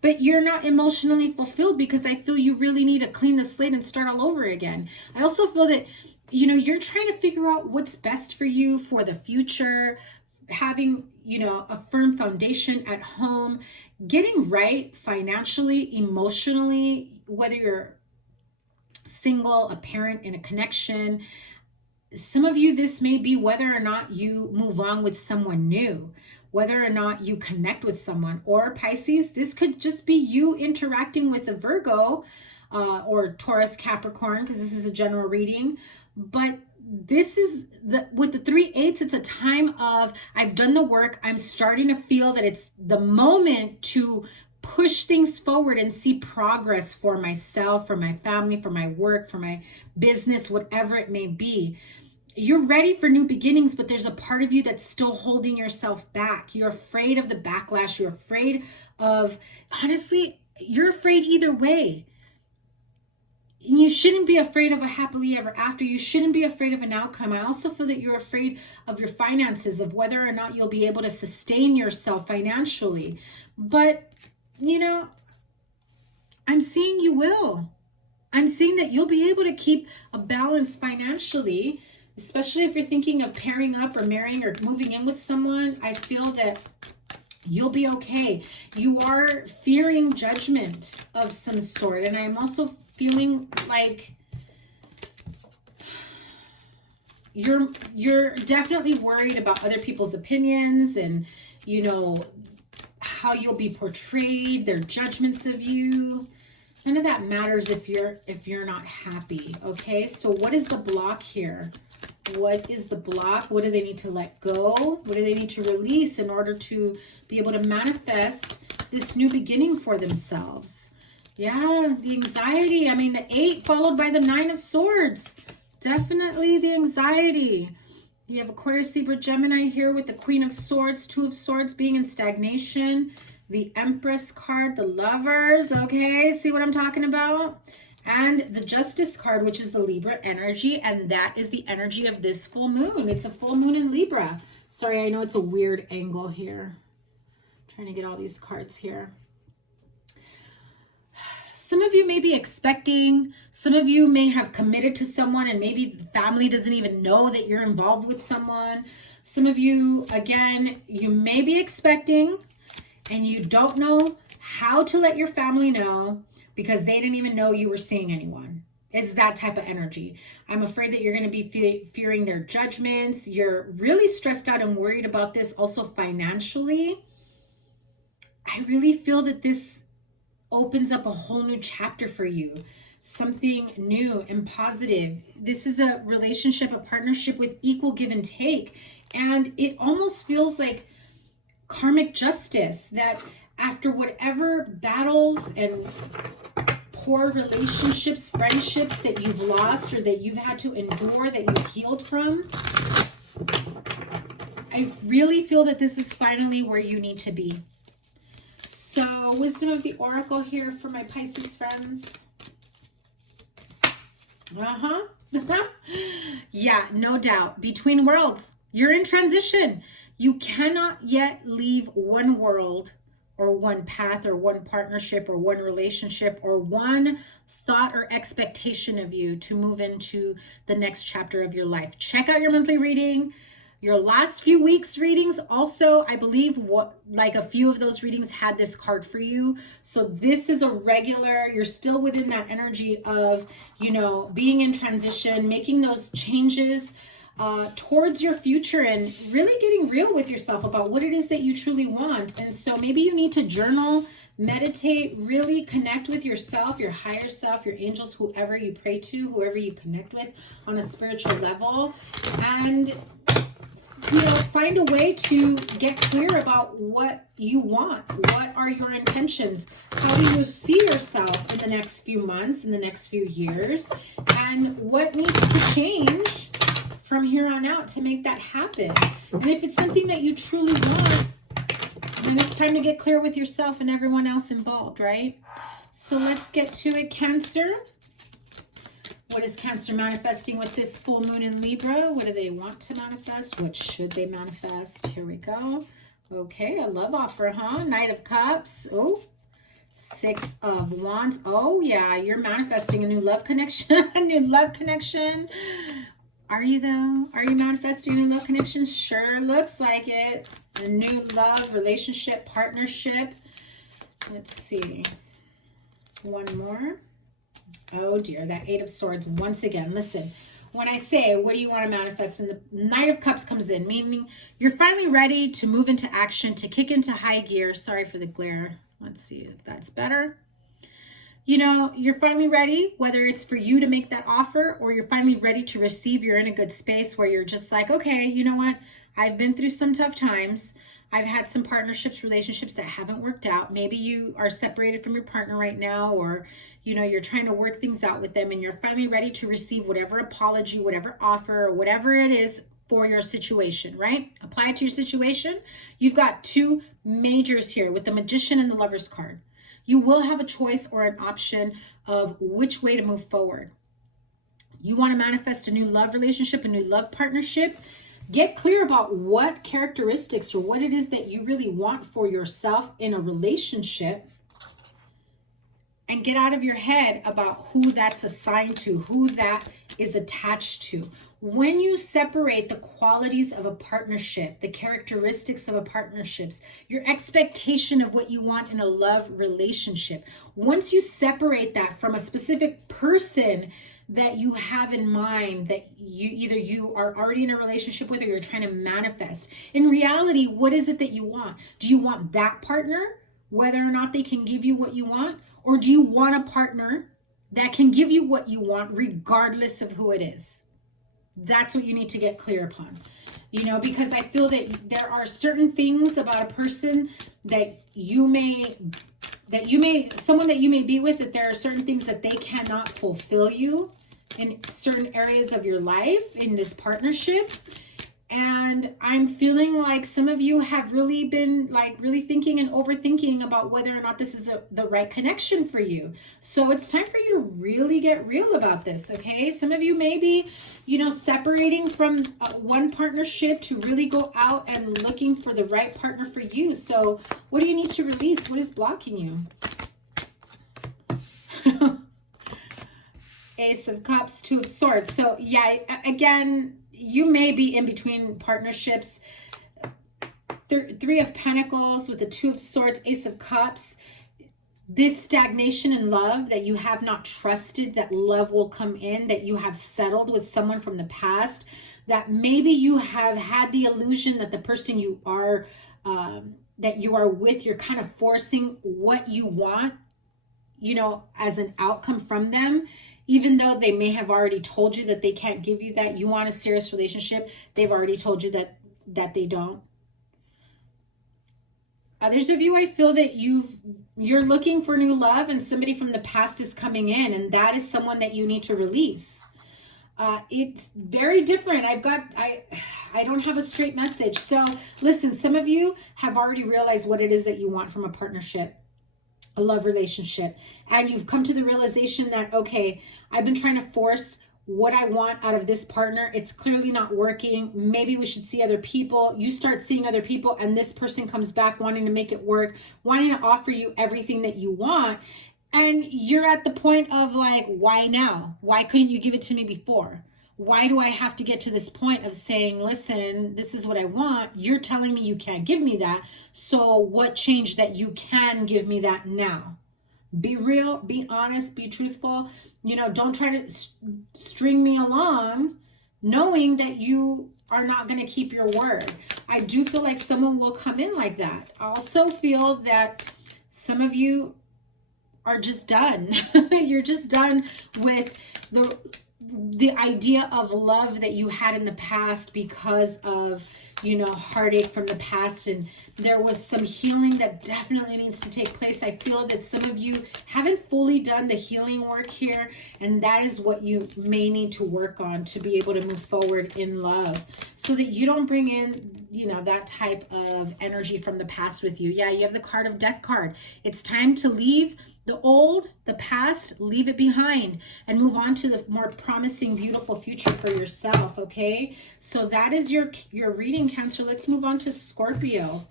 But you're not emotionally fulfilled because I feel you really need to clean the slate and start all over again. I also feel that, you're trying to figure out what's best for you for the future, having, a firm foundation at home, getting right financially, emotionally, whether you're single, a parent, in a connection. Some of you, this may be whether or not you move on with someone new, whether or not you connect with someone. Or Pisces, this could just be you interacting with a Virgo or Taurus, Capricorn, because this is a general reading. But this is with the 3 8s, it's a time of I've done the work. I'm starting to feel that it's the moment to push things forward and see progress for myself, for my family, for my work, for my business, whatever it may be. You're ready for new beginnings, but there's a part of you that's still holding yourself back. You're afraid of the backlash. You're afraid of, honestly, you're afraid either way. You shouldn't be afraid of a happily ever after. You shouldn't be afraid of an outcome. I also feel that you're afraid of your finances, of whether or not you'll be able to sustain yourself financially. But I'm seeing you will. I'm seeing that you'll be able to keep a balance financially, especially if you're thinking of pairing up or marrying or moving in with someone. I feel that you'll be okay. You are fearing judgment of some sort. And I'm also feeling like you're definitely worried about other people's opinions and, how you'll be portrayed, their judgments of you. None of that matters if you're not happy. Okay, so what is the block here? What is the block? What do they need to let go? What do they need to release in order to be able to manifest this new beginning for themselves? Yeah, the anxiety. I mean, the 8 followed by the 9 of Swords. Definitely the anxiety. You have Aquarius, Libra, Gemini here with the Queen of Swords, 2 of Swords being in stagnation. The Empress card, the Lovers. Okay, see what I'm talking about? And the Justice card, which is the Libra energy. And that is the energy of this full moon. It's a full moon in Libra. Sorry, I know it's a weird angle here. I'm trying to get all these cards here. Some of you may be expecting, some of you may have committed to someone and maybe the family doesn't even know that you're involved with someone. Some of you, again, you may be expecting and you don't know how to let your family know because they didn't even know you were seeing anyone. It's that type of energy. I'm afraid that you're going to be fearing their judgments. You're really stressed out and worried about this also financially. I really feel that this opens up a whole new chapter for you. something new and positive. This is a relationship, a partnership with equal give and take. And it almost feels like karmic justice, that after whatever battles and poor relationships, friendships that you've lost or that you've had to endure, that you've healed from, I really feel that this is finally where you need to be. So, wisdom of the oracle here for my Pisces friends. Yeah, no doubt. Between worlds. You're in transition. You cannot yet leave one world or one path or one partnership or one relationship or one thought or expectation of you to move into the next chapter of your life. Check out your monthly reading. Your last few weeks readings also, I believe like a few of those readings had this card for you. So this is a regular, you're still within that energy of, you know, being in transition, making those changes towards your future and really getting real with yourself about what it is that you truly want. And so maybe you need to journal, meditate, really connect with yourself, your higher self, your angels, whoever you pray to, whoever you connect with on a spiritual level, and you know, find a way to get clear about what you want. What are your intentions? How do you see yourself in the next few months, in the next few years? And what needs to change from here on out to make that happen? And if it's something that you truly want, then it's time to get clear with yourself and everyone else involved, right? So let's get to it, Cancer. What is Cancer manifesting with this full moon in Libra? What do they want to manifest? What should they manifest? Here we go. Okay, a love offer, huh? Knight of Cups. Oh, Six of Wands. Oh, yeah, you're manifesting a new love connection. A new love connection. Are you, though? Are you manifesting a new love connection? Sure looks like it. A new love, relationship, partnership. Let's see. One more. Oh dear, that Eight of Swords once again. Listen, when I say, what do you want to manifest? And the Knight of Cups comes in, meaning you're finally ready to move into action, to kick into high gear. Sorry for the glare. Let's see if that's better. You know, you're finally ready, whether it's for you to make that offer or you're finally ready to receive. You're in a good space where you're just like, okay, you know what? I've been through some tough times. I've had some partnerships, relationships that haven't worked out. Maybe you are separated from your partner right now, or, you know, you're trying to work things out with them and you're finally ready to receive whatever apology, whatever offer, or whatever it is for your situation, right? Apply it to your situation. You've got two majors here with the Magician and the Lover's card. You will have a choice or an option of which way to move forward. You want to manifest a new love relationship, a new love partnership. Get clear about what characteristics or what it is that you really want for yourself in a relationship, and get out of your head about who that's assigned to, who that is attached to. When you separate the qualities of a partnership, the characteristics of a partnership, your expectation of what you want in a love relationship, once you separate that from a specific person that you have in mind, that you are already in a relationship with, or you're trying to manifest, in reality, what is it that you want? Do you want that partner, whether or not they can give you what you want? Or do you want a partner that can give you what you want regardless of who it is? That's what you need to get clear upon. You know, because I feel that there are certain things about a person that someone that you may be with, that there are certain things that they cannot fulfill you in certain areas of your life in this partnership. And I'm feeling like some of you have really been really thinking and overthinking about whether or not this is the right connection for you. So it's time for you to really get real about this, okay? Some of you may be, you know, separating from one partnership to really go out and looking for the right partner for you. So what do you need to release? What is blocking you? Ace of Cups, Two of Swords. So yeah, again, you may be in between partnerships. Three of Pentacles with the Two of Swords, Ace of Cups. This stagnation in love, that you have not trusted that love will come in, that you have settled with someone from the past, that maybe you have had the illusion that the person you are, that you are with, you're kind of forcing what you want. you know, as an outcome from them, even though they may have already told you that they can't give you that. You want a serious relationship, they've already told you that they don't. Others of you, I feel that you're looking for new love, and somebody from the past is coming in, and that is someone that you need to release. It's very different. I don't have a straight message. So listen, some of you have already realized what it is that you want from a partnership, a love relationship, and you've come to the realization that, okay, I've been trying to force what I want out of this partner. It's clearly not working. Maybe we should see other people. You start seeing other people, and this person comes back wanting to make it work, wanting to offer you everything that you want. And you're at the point of like, why now? Why couldn't you give it to me before? Why do I have to get to this point of saying, listen, this is what I want. You're telling me you can't give me that. So what changed that you can give me that now? Be real, be honest, be truthful. You know, don't try to string me along knowing that you are not going to keep your word. I do feel like someone will come in like that. I also feel that some of you are just done. You're just done with the idea of love that you had in the past because of, you know, heartache from the past, and there was some healing that definitely needs to take place. I feel that some of you haven't fully done the healing work here, and that is what you may need to work on to be able to move forward in love, so that you don't bring in, you know, that type of energy from the past with you. Yeah, you have the card of death card. It's time to leave the old, the past, leave it behind and move on to the more promising, beautiful future for yourself, okay? So that is your reading, Cancer. Let's move on to Scorpio.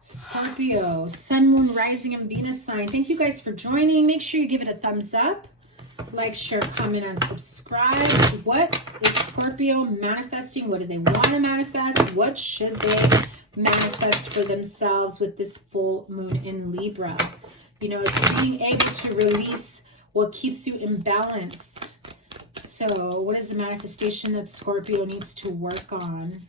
Scorpio, Sun, Moon, Rising, and Venus sign. Thank you guys for joining. Make sure you give it a thumbs up. Like, share, comment, and subscribe. What is Scorpio manifesting? What do they want to manifest? What should they manifest for themselves with this full moon in Libra? You know, it's being able to release what keeps you imbalanced. So what is the manifestation that Scorpio needs to work on,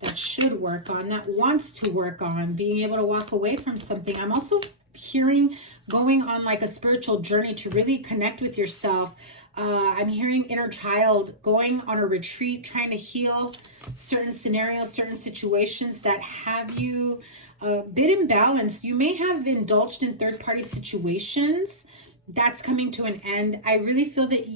that should work on, that wants to work on? Being able to walk away from something. I'm also hearing going on like a spiritual journey to really connect with yourself. I'm hearing inner child, going on a retreat, trying to heal certain scenarios, certain situations that have you a bit imbalanced. You may have indulged in third-party situations. That's coming to an end. I really feel that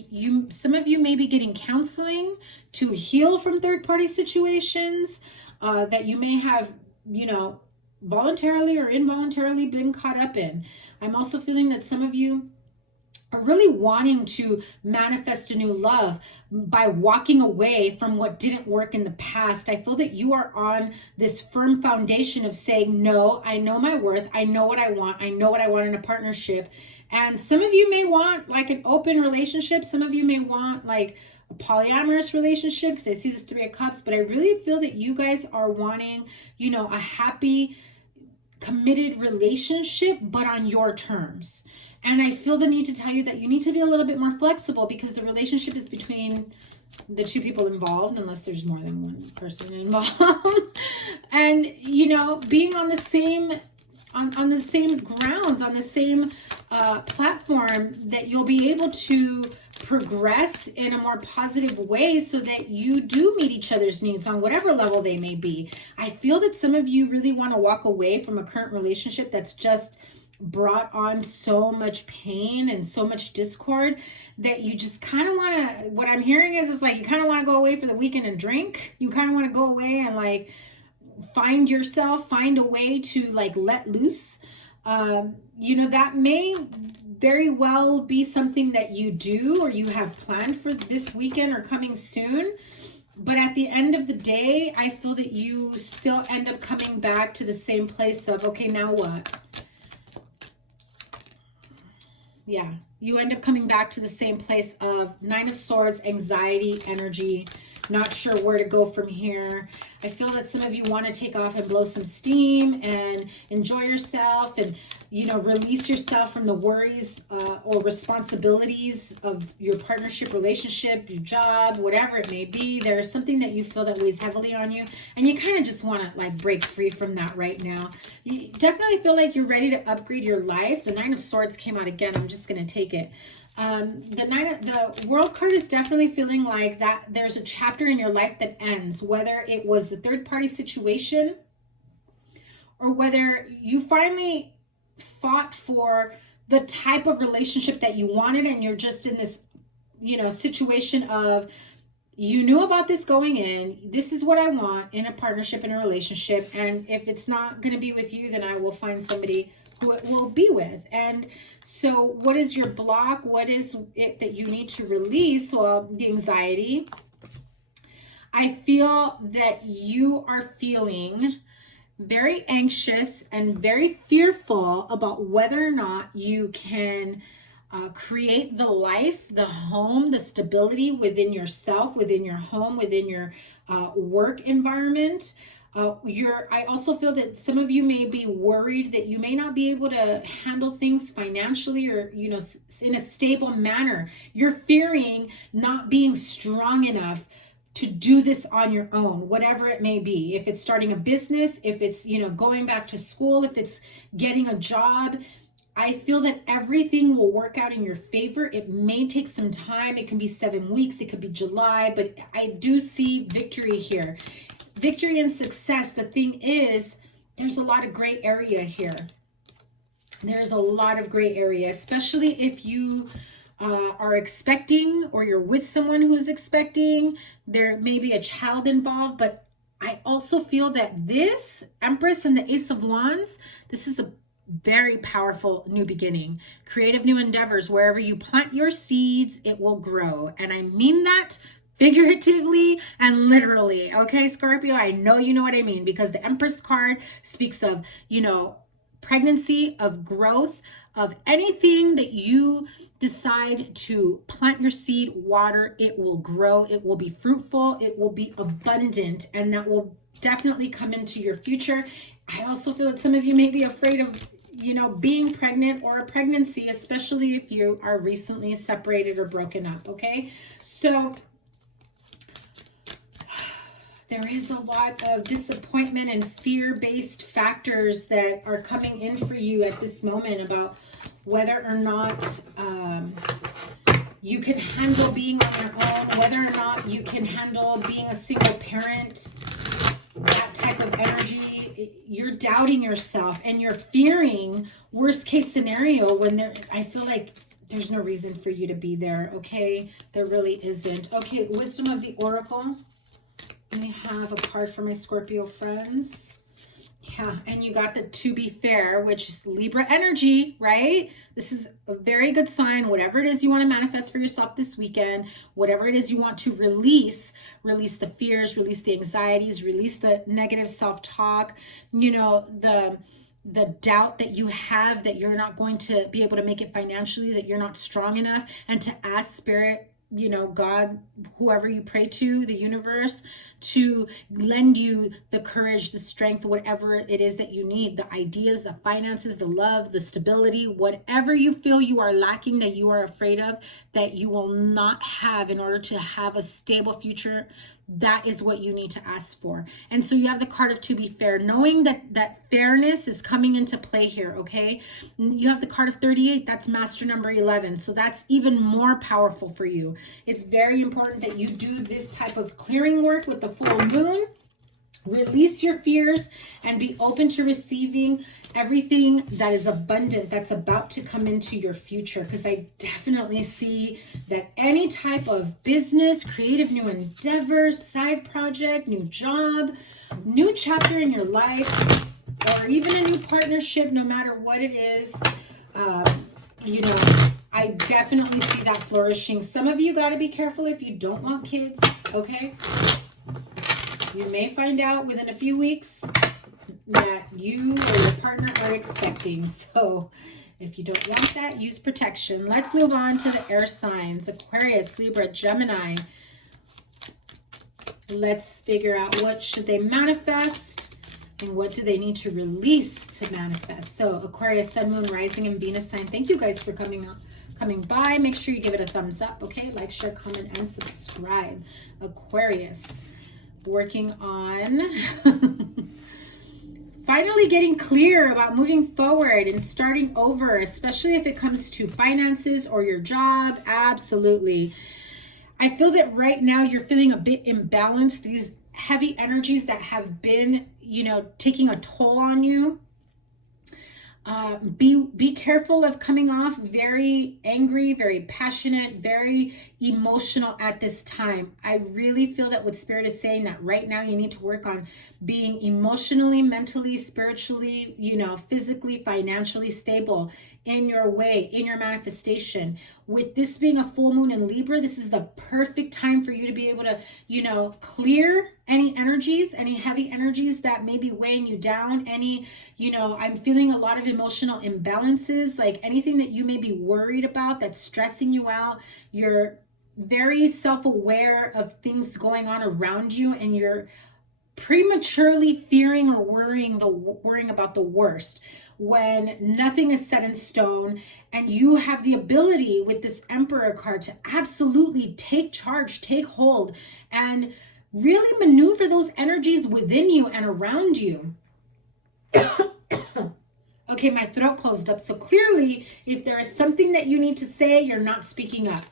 some of you may be getting counseling to heal from third-party situations that you may have, you know, voluntarily or involuntarily been caught up in. I'm also feeling that some of you are really wanting to manifest a new love by walking away from what didn't work in the past. I feel that you are on this firm foundation of saying, no, I know my worth. I know what I want. I know what I want in a partnership. And some of you may want like an open relationship. Some of you may want like a polyamorous relationship, because I see this Three of Cups, but I really feel that you guys are wanting, you know, a happy, committed relationship, but on your terms. And I feel the need to tell you that you need to be a little bit more flexible, because the relationship is between the two people involved, unless there's more than one person involved. And, you know, being on the same on the same grounds, on the same platform, that you'll be able to progress in a more positive way so that you do meet each other's needs on whatever level they may be. I feel that some of you really want to walk away from a current relationship that's just brought on so much pain and so much discord that you just kind of want to, what I'm hearing is like you kind of want to go away for the weekend and drink. You kind of want to go away and like find yourself, find a way to like let loose. You know, that may very well be something that you do or you have planned for this weekend or coming soon. But at the end of the day, I feel that you still end up coming back to the same place of, okay, now what? Yeah, you end up coming back to the same place of Nine of Swords, anxiety, energy, not sure where to go from here. I feel that some of you want to take off and blow some steam and enjoy yourself and, you know, release yourself from the worries or responsibilities of your partnership, relationship, your job, whatever it may be. There's something that you feel that weighs heavily on you, and you kind of just want to like break free from that right now. You definitely feel like you're ready to upgrade your life. The Nine of Swords came out again. I'm just going to take it. The World card is definitely feeling like that there's a chapter in your life that ends, whether it was the third party situation or whether you finally fought for the type of relationship that you wanted, and you're just in this, you know, situation of, you knew about this going in. This is what I want in a partnership, in a relationship. And if it's not going to be with you, then I will find somebody who it will be with. And so what is your block? What is it that you need to release? Well, the anxiety. I feel that you are feeling very anxious and very fearful about whether or not you can create the life, the home, the stability within yourself, within your home, within your work environment. I also feel that some of you may be worried that you may not be able to handle things financially or, you know, in a stable manner. You're fearing not being strong enough to do this on your own, whatever it may be. If it's starting a business, if it's, you know, going back to school, if it's getting a job, I feel that everything will work out in your favor. It may take some time. It can be 7 weeks. It could be July, but I do see victory here. Victory and success. The thing is, there's a lot of gray area here. There's a lot of gray area, especially if you are expecting or you're with someone who's expecting. There may be a child involved, but I also feel that this Empress and the Ace of Wands, this is a very powerful new beginning. Creative new endeavors. Wherever you plant your seeds, it will grow. And I mean that figuratively and literally. Okay, Scorpio, I know you know what I mean, because the Empress card speaks of, you know, pregnancy, of growth, of anything that you decide to plant your seed, water, it will grow, it will be fruitful, it will be abundant, and that will definitely come into your future. I also feel that some of you may be afraid of, you know, being pregnant or a pregnancy, especially if you are recently separated or broken up. Okay, so there is a lot of disappointment and fear-based factors that are coming in for you at this moment about whether or not you can handle being on your own, whether or not you can handle being a single parent, that type of energy. You're doubting yourself and you're fearing worst case scenario when I feel like there's no reason for you to be there. Okay, there really isn't. Okay, Wisdom of the Oracle. Let me have a card for my Scorpio friends. Yeah, and you got the To Be Fair, which is Libra energy, right? This is a very good sign. Whatever it is you want to manifest for yourself this weekend, whatever it is you want to release the fears, release the anxieties, release the negative self-talk, you know, the doubt that you have that you're not going to be able to make it financially, that you're not strong enough, and to ask Spirit, you know, God, whoever you pray to, the universe, to lend you the courage, the strength, whatever it is that you need, the ideas, the finances, the love, the stability, whatever you feel you are lacking, that you are afraid of, that you will not have in order to have a stable future. That is what you need to ask for. And so you have the card of To Be Fair, knowing that fairness is coming into play here, okay? You have the card of 38, that's master number 11. So that's even more powerful for you. It's very important that you do this type of clearing work with the full moon. Release your fears and be open to receiving everything that is abundant that's about to come into your future, because I definitely see that any type of business, creative new endeavors, side project, new job, new chapter in your life, or even a new partnership, no matter what it is, you know, I definitely see that flourishing. Some of you got to be careful if you don't want kids, okay? You may find out within a few weeks that you or your partner are expecting. So if you don't want that, use protection. Let's move on to the air signs. Aquarius, Libra, Gemini. Let's figure out what should they manifest and what do they need to release to manifest. So Aquarius, Sun, Moon, Rising, and Venus sign. Thank you guys for coming by. Make sure you give it a thumbs up, okay? Like, share, comment, and subscribe. Aquarius, working on finally getting clear about moving forward and starting over, especially if it comes to finances or your job. Absolutely. I feel that right now you're feeling a bit imbalanced. These heavy energies that have been, taking a toll on you. Be careful of coming off very angry, very passionate, very emotional at this time. I really feel that what Spirit is saying that right now you need to work on being emotionally, mentally, spiritually, physically, financially stable in your way, in your manifestation. With this being a full moon in Libra, this is the perfect time for you to be able to, clear any energies, any heavy energies that may be weighing you down, I'm feeling a lot of emotional imbalances, like anything that you may be worried about that's stressing you out. You're very self-aware of things going on around you, and you're prematurely fearing or worrying about the worst when nothing is set in stone, and you have the ability with this Emperor card to absolutely take charge, take hold, and really maneuver those energies within you and around you. Okay, my throat closed up. So clearly, if there is something that you need to say, you're not speaking up.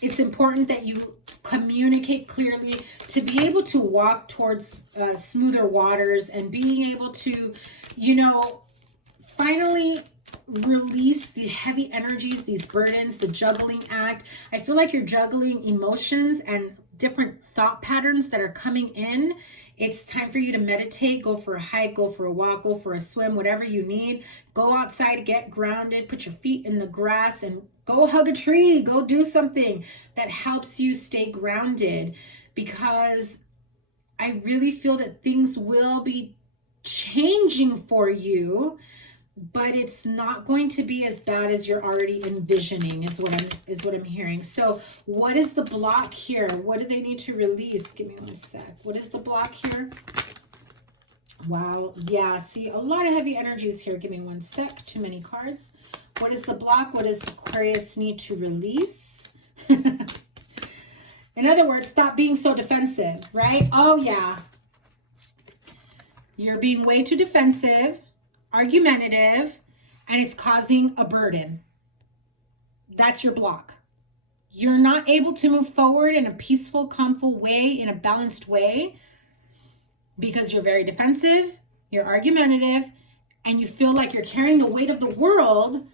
It's important that you communicate clearly to be able to walk towards smoother waters and being able to, finally release the heavy energies, these burdens, the juggling act. I feel like you're juggling emotions and different thought patterns that are coming in. It's time for you to meditate, go for a hike, go for a walk, go for a swim, whatever you need. Go outside, get grounded, put your feet in the grass, and go hug a tree. Go do something that helps you stay grounded, because I really feel that things will be changing for you, but it's not going to be as bad as you're already envisioning, is what I'm hearing. So what is the block here? What do they need to release? Give me one sec. What is the block here? Wow. Yeah, see, a lot of heavy energies here. Give me one sec. Too many cards. What is the block? What does Aquarius need to release? In other words, stop being so defensive, right? Oh, yeah. You're being way too defensive, argumentative, and it's causing a burden. That's your block. You're not able to move forward in a peaceful, calmful way, in a balanced way, because you're very defensive, you're argumentative, and you feel like you're carrying the weight of the world,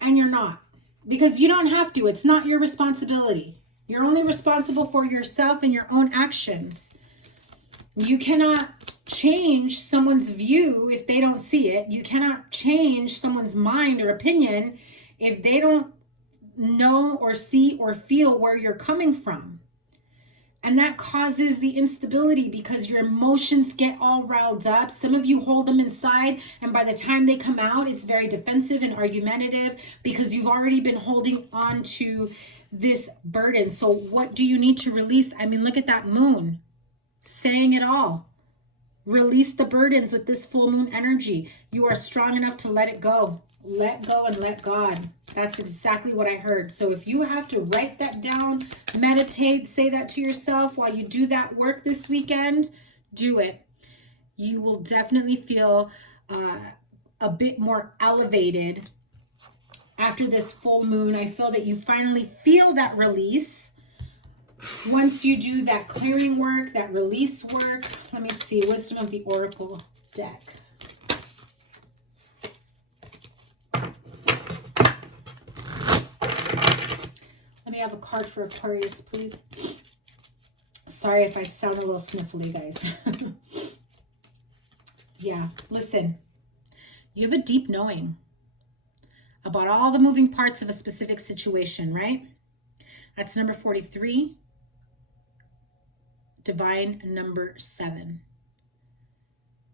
and you're not. Because you don't have to. It's not your responsibility. You're only responsible for yourself and your own actions. You cannot change someone's view if they don't see it. You cannot change someone's mind or opinion if they don't know or see or feel where you're coming from. And that causes the instability because your emotions get all riled up. Some of you hold them inside, and by the time they come out, it's very defensive and argumentative because you've already been holding on to this burden. So what do you need to release? I mean, look at that moon saying it all. Release the burdens with this full moon energy. You are strong enough to let it go. Let go and let God. That's exactly what I heard. So if you have to write that down, meditate, say that to yourself while you do that work this weekend, do it. You will definitely feel a bit more elevated after this full moon. I feel that you finally feel that release. Once you do that clearing work, that release work, let me see, Wisdom of the Oracle deck. Let me have a card for Aquarius, please. Sorry if I sound a little sniffly, guys. Yeah, listen, you have a deep knowing about all the moving parts of a specific situation, right? That's number 43. Divine number 7.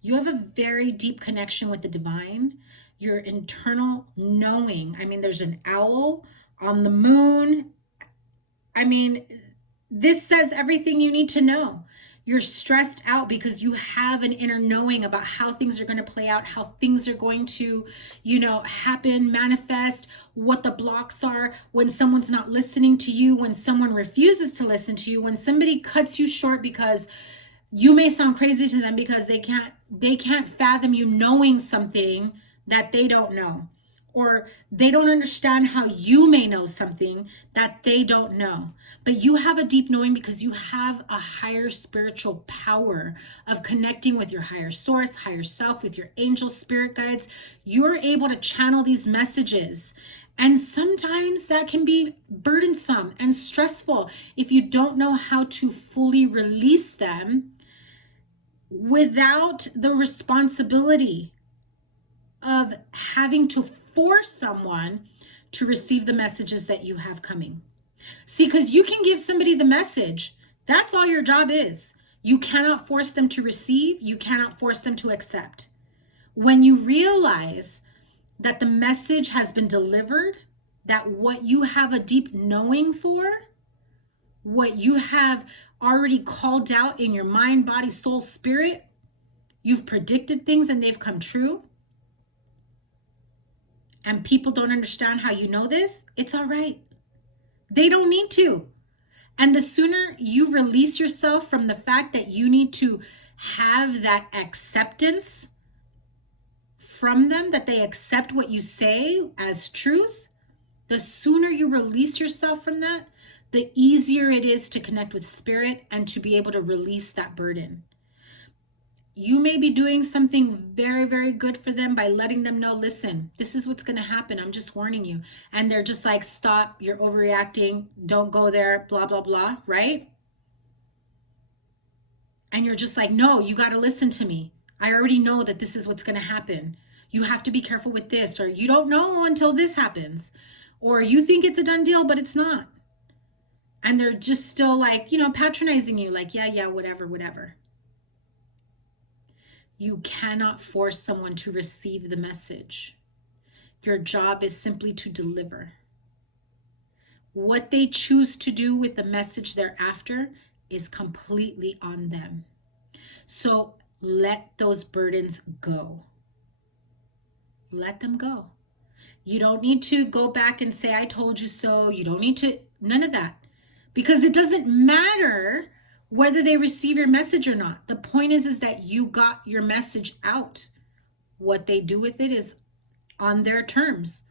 You have a very deep connection with the divine. Your internal knowing. I mean, there's an owl on the moon. I mean, This says everything you need to know. You're stressed out because you have an inner knowing about how things are going to play out, how things are going to, happen, manifest, what the blocks are, when someone's not listening to you, when someone refuses to listen to you, when somebody cuts you short because you may sound crazy to them because they can't fathom you knowing something that they don't know, or they don't understand how you may know something that they don't know. But you have a deep knowing because you have a higher spiritual power of connecting with your higher source, higher self, with your angel spirit guides. You're able to channel these messages. And sometimes that can be burdensome and stressful if you don't know how to fully release them without the responsibility of having to force someone to receive the messages that you have coming. See, because you can give somebody the message. That's all your job is. You cannot force them to receive. You cannot force them to accept. When you realize that the message has been delivered, that what you have a deep knowing for, what you have already called out in your mind, body, soul, spirit, you've predicted things and they've come true, and people don't understand how you know this, it's all right. They don't need to. And the sooner you release yourself from the fact that you need to have that acceptance from them, that they accept what you say as truth, the sooner you release yourself from that, the easier it is to connect with spirit and to be able to release that burden. You may be doing something very, very good for them by letting them know, listen, this is what's going to happen. I'm just warning you. And they're just like, stop, you're overreacting. Don't go there, blah, blah, blah, right? And you're just like, no, you got to listen to me. I already know that this is what's going to happen. You have to be careful with this, or you don't know until this happens, or you think it's a done deal, but it's not. And they're just still like, patronizing you, like, yeah, whatever. You cannot force someone to receive the message. Your job is simply to deliver. What they choose to do with the message they're after is completely on them. So let those burdens go. Let them go. You don't need to go back and say, I told you so. You don't need to, none of that. Because it doesn't matter whether they receive your message or not. The point is that you got your message out. What they do with it is on their terms.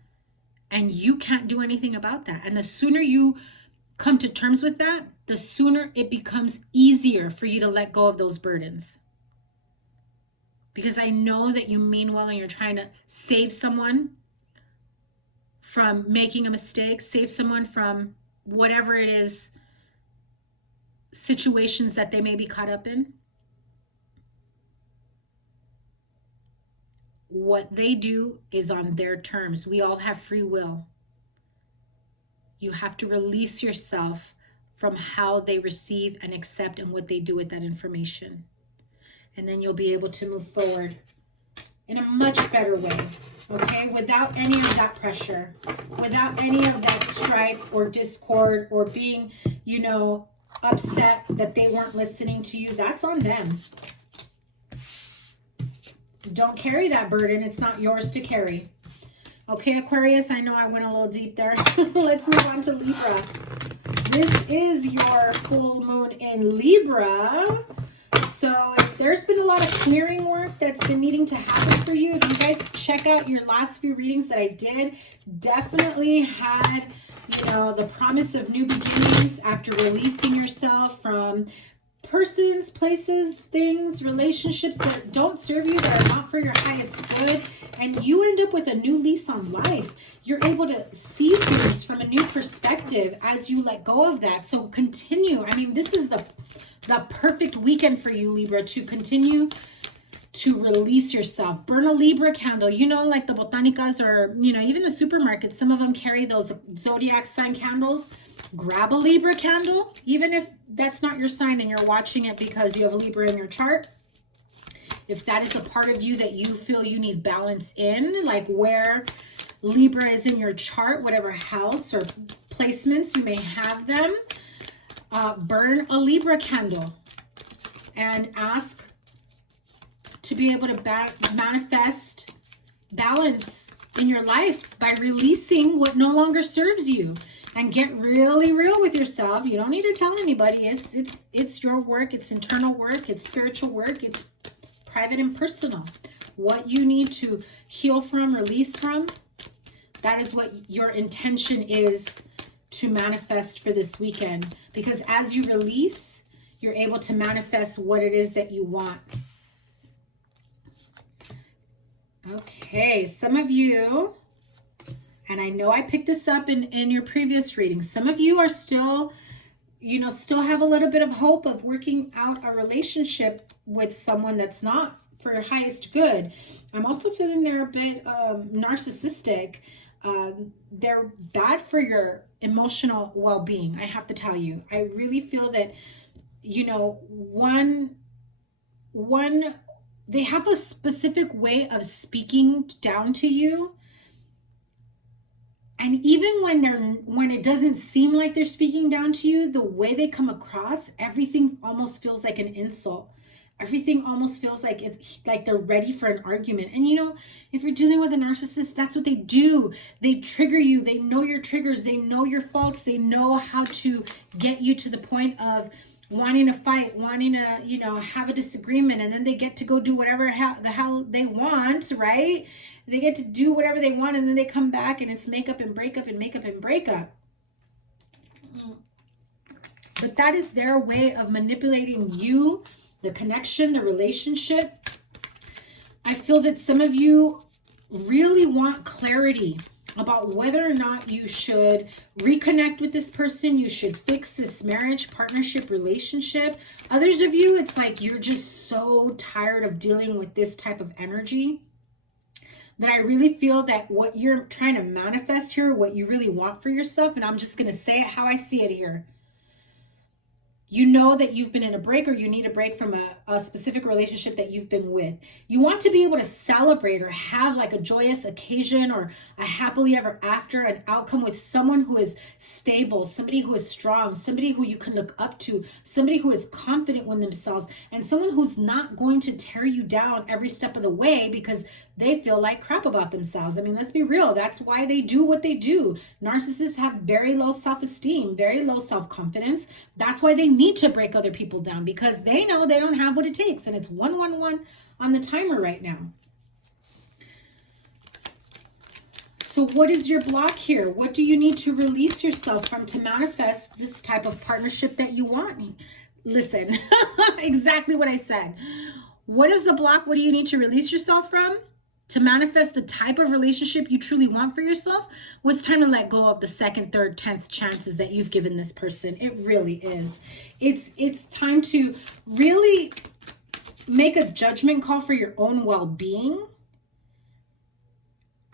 And you can't do anything about that. And the sooner you come to terms with that, the sooner it becomes easier for you to let go of those burdens. Because I know that you mean well and you're trying to save someone from making a mistake, save someone from whatever it is, situations that they may be caught up in. What they do is on their terms. We all have free will. You have to release yourself from how they receive and accept and what they do with that information. And then you'll be able to move forward in a much better way, okay? Without any of that pressure, without any of that strife or discord or being, upset that they weren't listening to you. That's on them. Don't carry that burden. It's not yours to carry. Okay, Aquarius, I know I went a little deep there. Let's move on to Libra. This is your full moon in Libra. So if there's been a lot of clearing work that's been needing to happen for you, if you guys check out your last few readings that I did, definitely had, the promise of new beginnings after releasing yourself from persons, places, things, relationships that don't serve you, that are not for your highest good, and you end up with a new lease on life. You're able to see things from a new perspective as you let go of that. So continue. I mean, this is the perfect weekend for you, Libra, to continue to release yourself. Burn a Libra candle. Like the botanicas or, even the supermarkets, some of them carry those zodiac sign candles. Grab a Libra candle, even if that's not your sign and you're watching it because you have a Libra in your chart. If that is a part of you that you feel you need balance in, like where Libra is in your chart, whatever house or placements you may have them, burn a Libra candle and ask to be able to manifest balance in your life by releasing what no longer serves you, and get really real with yourself. You don't need to tell anybody. It's your work. It's internal work. It's spiritual work. It's private and personal. What you need to heal from, release from, that is what your intention is to manifest for this weekend. Because as you release, you're able to manifest what it is that you want. Okay, some of you, and I know I picked this up in your previous reading, some of you are still, still have a little bit of hope of working out a relationship with someone that's not for your highest good. I'm also feeling they're a bit narcissistic. They're bad for your emotional well-being, I have to tell you. I really feel that, they have a specific way of speaking down to you. And even when it doesn't seem like they're speaking down to you, the way they come across, everything almost feels like an insult. Everything almost feels like like they're ready for an argument. And if you're dealing with a narcissist, that's what they do. They trigger you. They know your triggers. They know your faults. They know how to get you to the point of wanting to fight, wanting to, have a disagreement, and then they get to go do whatever the hell they want, right? They get to do whatever they want, and then they come back and it's makeup and breakup and makeup and breakup. But that is their way of manipulating you, the connection, the relationship. I feel that some of you really want clarity about whether or not you should reconnect with this person, you should fix this marriage, partnership, relationship. Others of you, it's like you're just so tired of dealing with this type of energy that I really feel that what you're trying to manifest here, what you really want for yourself, and I'm just going to say it how I see it here. You know that you've been in a break, or you need a break from a specific relationship that you've been with. You want to be able to celebrate or have like a joyous occasion or a happily ever after, an outcome with someone who is stable, somebody who is strong, somebody who you can look up to, somebody who is confident in themselves, and someone who's not going to tear you down every step of the way because they feel like crap about themselves. I mean, let's be real. That's why they do what they do. Narcissists have very low self-esteem, very low self-confidence. That's why they need to break other people down, because they know they don't have what it takes. And it's 111 on the timer right now. So what is your block here? What do you need to release yourself from to manifest this type of partnership that you want? Listen, exactly what I said. What is the block? What do you need to release yourself from to manifest the type of relationship you truly want for yourself? Well, it's time to let go of the second, third, 10th chances that you've given this person. It really is. It's time to really make a judgment call for your own well-being,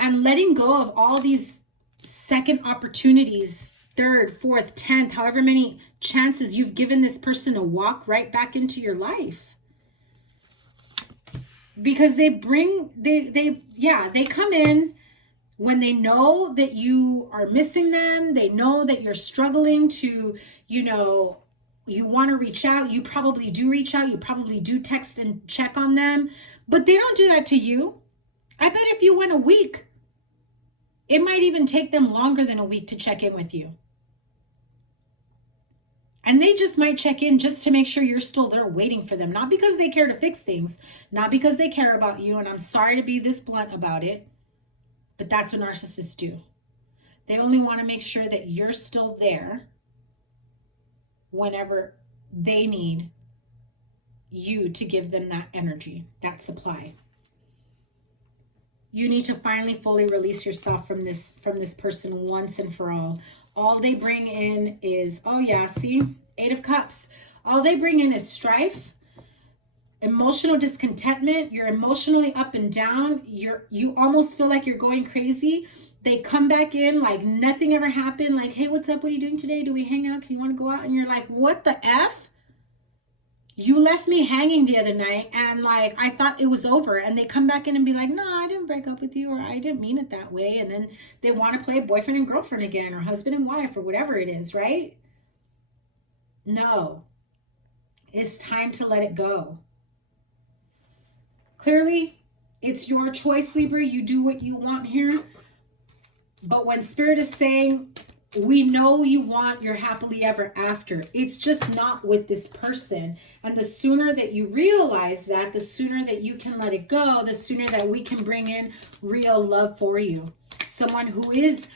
and letting go of all these second opportunities, third, fourth, 10th, however many chances you've given this person to walk right back into your life. Because they come in when they know that you are missing them. They know that you're struggling to, you want to reach out. You probably do reach out. You probably do text and check on them. But they don't do that to you. I bet if you went a week, it might even take them longer than a week to check in with you. And they just might check in just to make sure you're still there waiting for them. Not because they care to fix things, not because they care about you. And I'm sorry to be this blunt about it, but that's what narcissists do. They only want to make sure that you're still there whenever they need you to give them that energy, that supply. You need to finally fully release yourself from this person once and for all. All they bring in is, oh yeah, see, 8 of Cups. All they bring in is strife, emotional discontentment. You're emotionally up and down. You almost feel like you're going crazy. They come back in like nothing ever happened. Like, hey, what's up? What are you doing today? Do we hang out? Can you want to go out? And you're like, what the F? You left me hanging the other night and like I thought it was over. And they come back in and be like, no, I didn't break up with you, or I didn't mean it that way. And then they want to play boyfriend and girlfriend again, or husband and wife, or whatever it is, right? No, it's time to let it go. Clearly, it's your choice, Libra. You do what you want here. But when Spirit is saying, we know you want your happily ever after, it's just not with this person. And the sooner that you realize that, the sooner that you can let it go, the sooner that we can bring in real love for you. Someone who is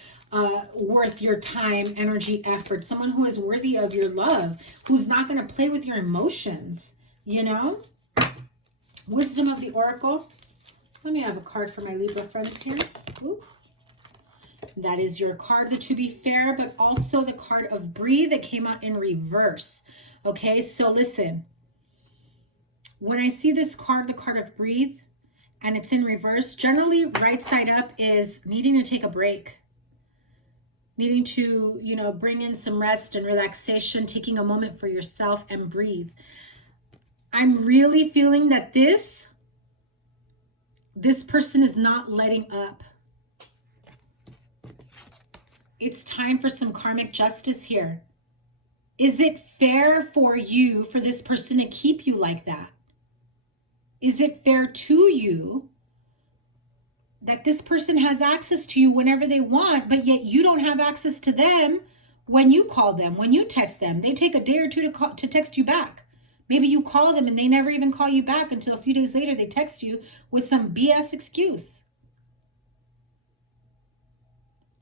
worth your time, energy, effort. Someone who is worthy of your love, who's not going to play with your emotions, you know? Wisdom of the Oracle. Let me have a card for my Libra friends here. Ooh. That is your card, the To Be Fair, but also the card of Breathe that came out in reverse. Okay, so listen. When I see this card, the card of Breathe, and it's in reverse, generally right side up is needing to take a break. Needing to, you know, bring in some rest and relaxation, taking a moment for yourself and breathe. I'm really feeling that this person is not letting up. It's time for some karmic justice here. Is it fair for you, for this person to keep you like that? Is it fair to you that this person has access to you whenever they want, but yet you don't have access to them when you call them, when you text them? They take a day or two to text you back. Maybe you call them and they never even call you back until a few days later they text you with some BS excuse.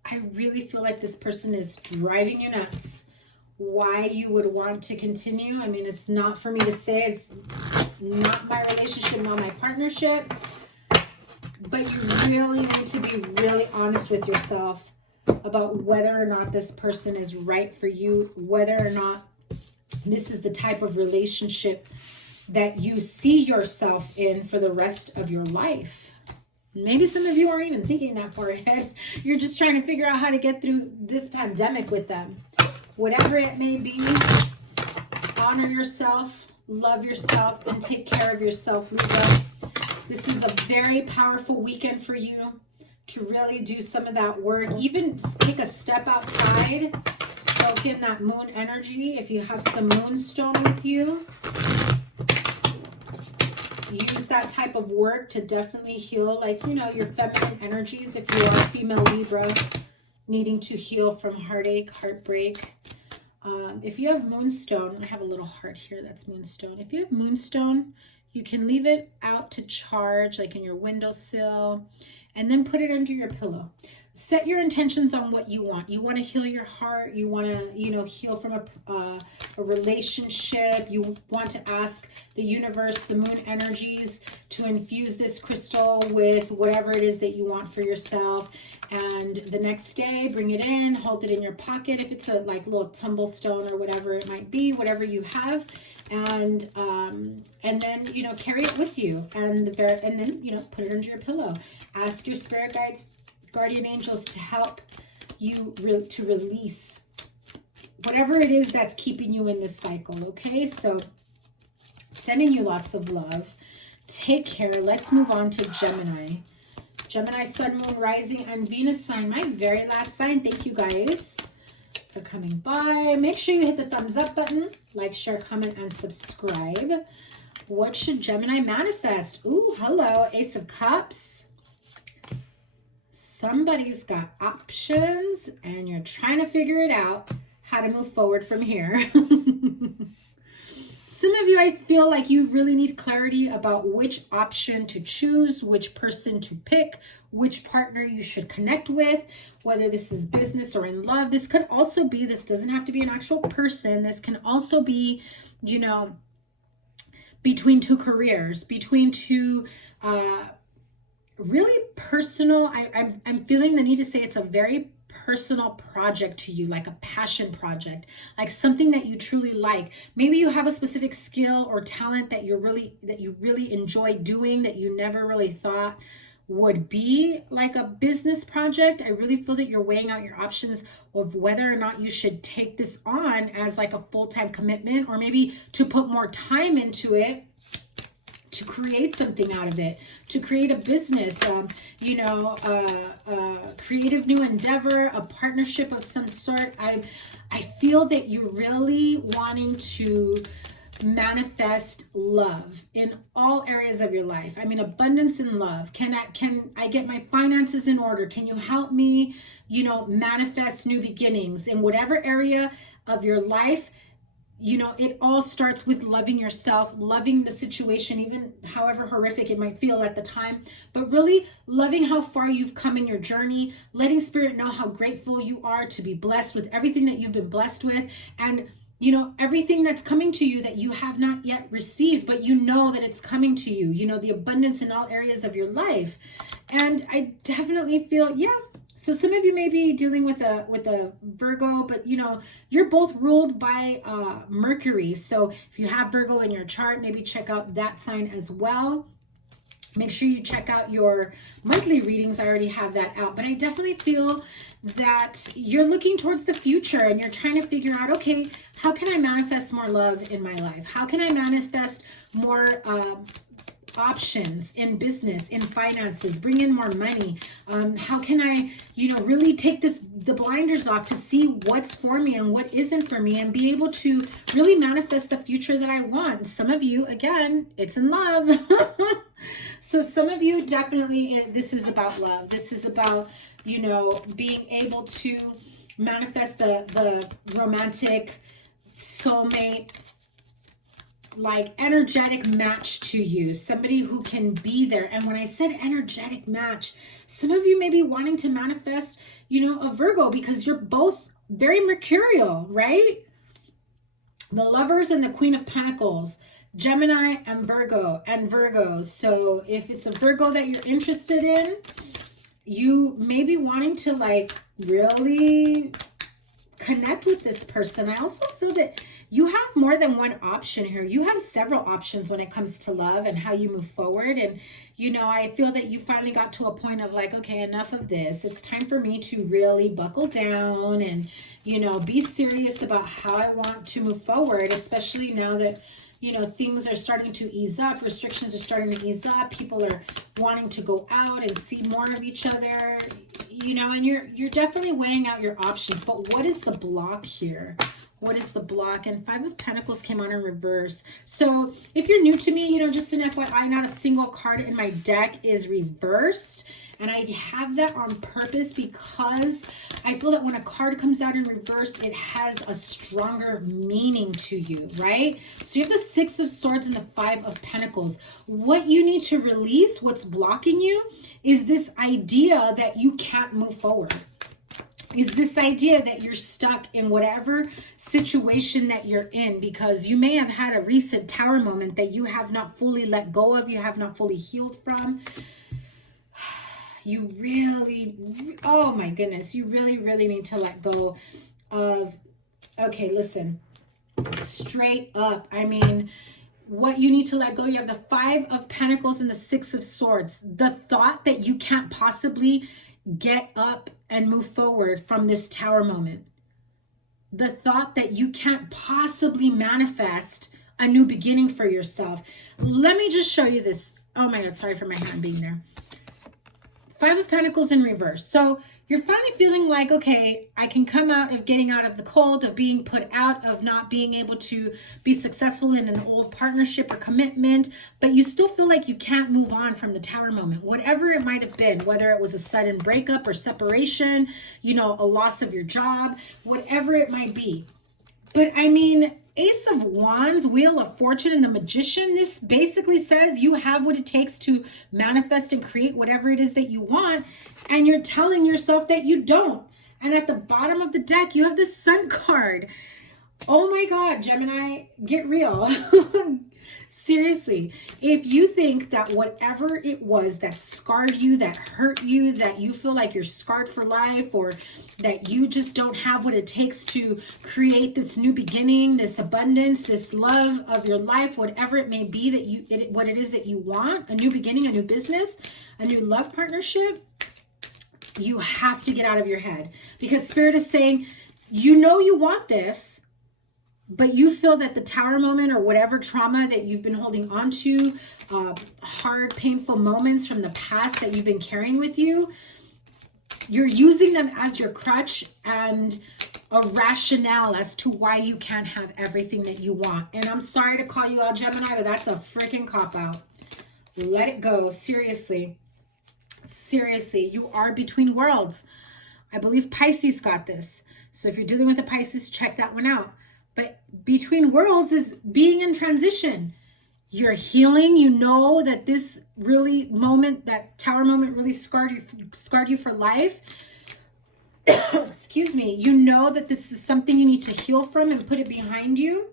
I really feel like this person is driving you nuts. Why you would want to continue, I mean, it's not for me to say. It's not my relationship, not my partnership. But you really need to be really honest with yourself about whether or not this person is right for you, whether or not this is the type of relationship that you see yourself in for the rest of your life. Maybe some of you aren't even thinking that far ahead. You're just trying to figure out how to get through this pandemic with them. Whatever it may be, honor yourself, love yourself, and take care of yourself, Libra. This is a very powerful weekend for you to really do some of that work. Even take a step outside, soak in that moon energy. If you have some moonstone with you, use that type of work to definitely heal, like, you know, your feminine energies. If you are a female Libra needing to heal from heartache, heartbreak. If you have moonstone, I have a little heart here that's moonstone. If you have moonstone, you can leave it out to charge, like in your windowsill, and then put it under your pillow. Set your intentions on what you want. You want to heal your heart. You want to, you know, heal from a relationship. You want to ask the universe, the moon energies, to infuse this crystal with whatever it is that you want for yourself. And the next day, bring it in, hold it in your pocket. If it's a like little tumble stone or whatever it might be, whatever you have. And then, you know, carry it with you. And then, you know, put it under your pillow. Ask your spirit guides, guardian angels to help you to release whatever it is that's keeping you in this cycle. Okay, so sending you lots of love. Take care. Let's move on to Gemini. Gemini, sun, moon, rising, and Venus sign. My very last sign. Thank you guys for coming by. Make sure you hit the thumbs up button, like, share, comment, and subscribe. What should Gemini manifest? Ooh, hello, Ace of Cups. Somebody's got options and you're trying to figure it out how to move forward from here. Some of you, I feel like you really need clarity about which option to choose, which person to pick, which partner you should connect with, whether this is business or in love. This could also be, this doesn't have to be an actual person. This can also be, you know, between two careers, between two, really personal. I'm feeling the need to say it's a very personal project to you, like a passion project, like something that you truly like. Maybe you have a specific skill or talent that you really enjoy doing, that you never really thought would be like a business project. I really feel that you're weighing out your options of whether or not you should take this on as like a full-time commitment, or maybe to put more time into it to create something out of it, to create a business, creative new endeavor, a partnership of some sort. I feel that you're really wanting to manifest love in all areas of your life. I mean, abundance in love. Can I get my finances in order? Can you help me, manifest new beginnings in whatever area of your life? It all starts with loving yourself, loving the situation, even however horrific it might feel at the time, but really loving how far you've come in your journey, letting Spirit know how grateful you are to be blessed with everything that you've been blessed with, and everything that's coming to you that you have not yet received, but that it's coming to you, the abundance in all areas of your life. And I definitely feel, so some of you may be dealing with a Virgo, but you're both ruled by Mercury. So if you have Virgo in your chart, maybe check out that sign as well. Make sure you check out your monthly readings. I already have that out, but I definitely feel that you're looking towards the future and you're trying to figure out, okay, how can I manifest more love in my life? How can I manifest more options in business, in finances, bring in more money? How can I, really take the blinders off to see what's for me and what isn't for me, and be able to really manifest the future that I want? Some of you, again, it's in love. So some of you definitely, this is about love. This is about, being able to manifest the romantic soulmate, like energetic match to you, somebody who can be there. And when I said energetic match, some of you may be wanting to manifest, a Virgo, because you're both very mercurial, right? The Lovers and the Queen of Pentacles, Gemini and Virgo and Virgos. So if it's a Virgo that you're interested in, you may be wanting to really connect with this person. I also feel that you have more than one option here. You have several options when it comes to love and how you move forward. And, I feel that you finally got to a point of okay, enough of this. It's time for me to really buckle down and, be serious about how I want to move forward, especially now that, things are starting to ease up, restrictions are starting to ease up, people are wanting to go out and see more of each other, and you're definitely weighing out your options. But what is the block here? What is the block? And Five of Pentacles came on in reverse. So if you're new to me, just an FYI, not a single card in my deck is reversed. And I have that on purpose because I feel that when a card comes out in reverse, it has a stronger meaning to you, right? So you have the Six of Swords and the Five of Pentacles. What you need to release, what's blocking you, is this idea that you can't move forward. Is this idea that you're stuck in whatever situation that you're in, because you may have had a recent Tower moment that you have not fully let go of, you have not fully healed from. You really, oh my goodness, you really, really need to let go of, okay, listen, straight up. I mean, what you need to let go, you have the Five of Pentacles and the Six of Swords. The thought that you can't possibly get up and move forward from this Tower moment. The thought that you can't possibly manifest a new beginning for yourself. Let me just show you this. Oh my God, sorry for my hand being there. Five of Pentacles in reverse. So you're finally feeling okay, I can come out of getting out of the cold, of being put out, of not being able to be successful in an old partnership or commitment, but you still feel like you can't move on from the Tower moment, whatever it might have been, whether it was a sudden breakup or separation, a loss of your job, whatever it might be. But I mean, Ace of Wands, Wheel of Fortune, and the Magician, this basically says you have what it takes to manifest and create whatever it is that you want, and you're telling yourself that you don't. And at the bottom of the deck, you have the Sun card. Oh my God, Gemini, get real. Seriously, if you think that whatever it was that scarred you, that hurt you, that you feel like you're scarred for life, or that you just don't have what it takes to create this new beginning, this abundance, this love of your life, whatever it may be that what it is that you want, a new beginning, a new business, a new love partnership, you have to get out of your head, because Spirit is saying, you want this, but you feel that the Tower moment or whatever trauma that you've been holding on to, hard, painful moments from the past that you've been carrying with you, you're using them as your crutch and a rationale as to why you can't have everything that you want. And I'm sorry to call you out, Gemini, but that's a freaking cop-out. Let it go. Seriously. Seriously. You are between worlds. I believe Pisces got this. So if you're dealing with a Pisces, check that one out. But between worlds is being in transition. You're healing. You know that this really moment, that Tower moment really scarred you for life. Excuse me. You know that this is something you need to heal from and put it behind you.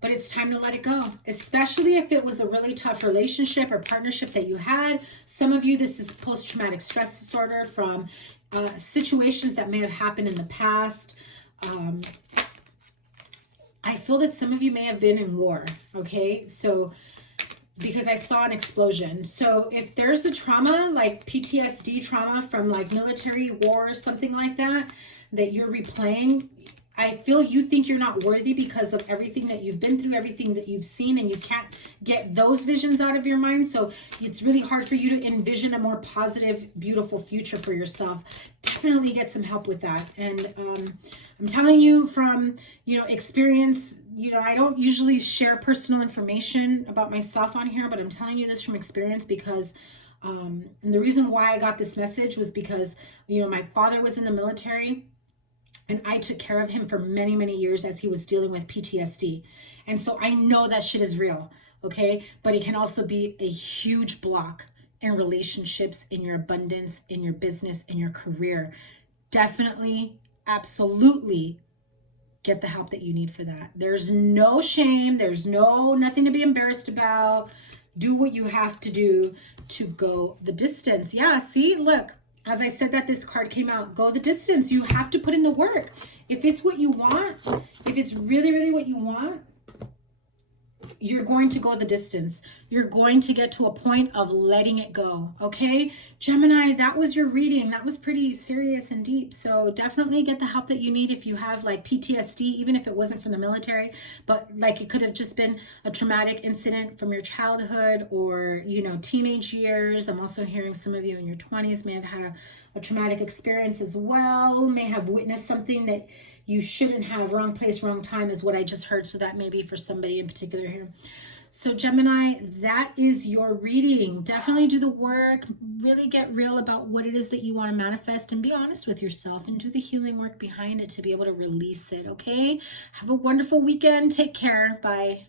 But it's time to let it go, especially if it was a really tough relationship or partnership that you had. Some of you, this is post-traumatic stress disorder from situations that may have happened in the past. I feel that some of you may have been in war, okay? So, because I saw an explosion. So if there's a trauma, like PTSD trauma from like military war or something like that, that you're replaying, I feel you think you're not worthy because of everything that you've been through, everything that you've seen, and you can't get those visions out of your mind. So it's really hard for you to envision a more positive, beautiful future for yourself. Definitely get some help with that. And I'm telling you from, experience, I don't usually share personal information about myself on here, but I'm telling you this from experience because and the reason why I got this message was because, my father was in the military. And I took care of him for many, many years as he was dealing with PTSD. And so I know that shit is real, okay? But it can also be a huge block in relationships, in your abundance, in your business, in your career. Definitely, absolutely get the help that you need for that. There's no shame. There's nothing to be embarrassed about. Do what you have to do to go the distance. Yeah, see, look. As I said that this card came out, go the distance. You have to put in the work. If it's what you want, if it's really, really what you want, you're going to go the distance. You're going to get to a point of letting it go, okay? Gemini, that was your reading. That was pretty serious and deep. So definitely get the help that you need if you have like PTSD, even if it wasn't from the military, but like it could have just been a traumatic incident from your childhood or, teenage years. I'm also hearing some of you in your 20s may have had a traumatic experience as well, may have witnessed something that you shouldn't have. Wrong place, wrong time is what I just heard. So that may be for somebody in particular here. So Gemini, that is your reading. Definitely do the work. Really get real about what it is that you want to manifest and be honest with yourself and do the healing work behind it to be able to release it, okay? Have a wonderful weekend. Take care. Bye.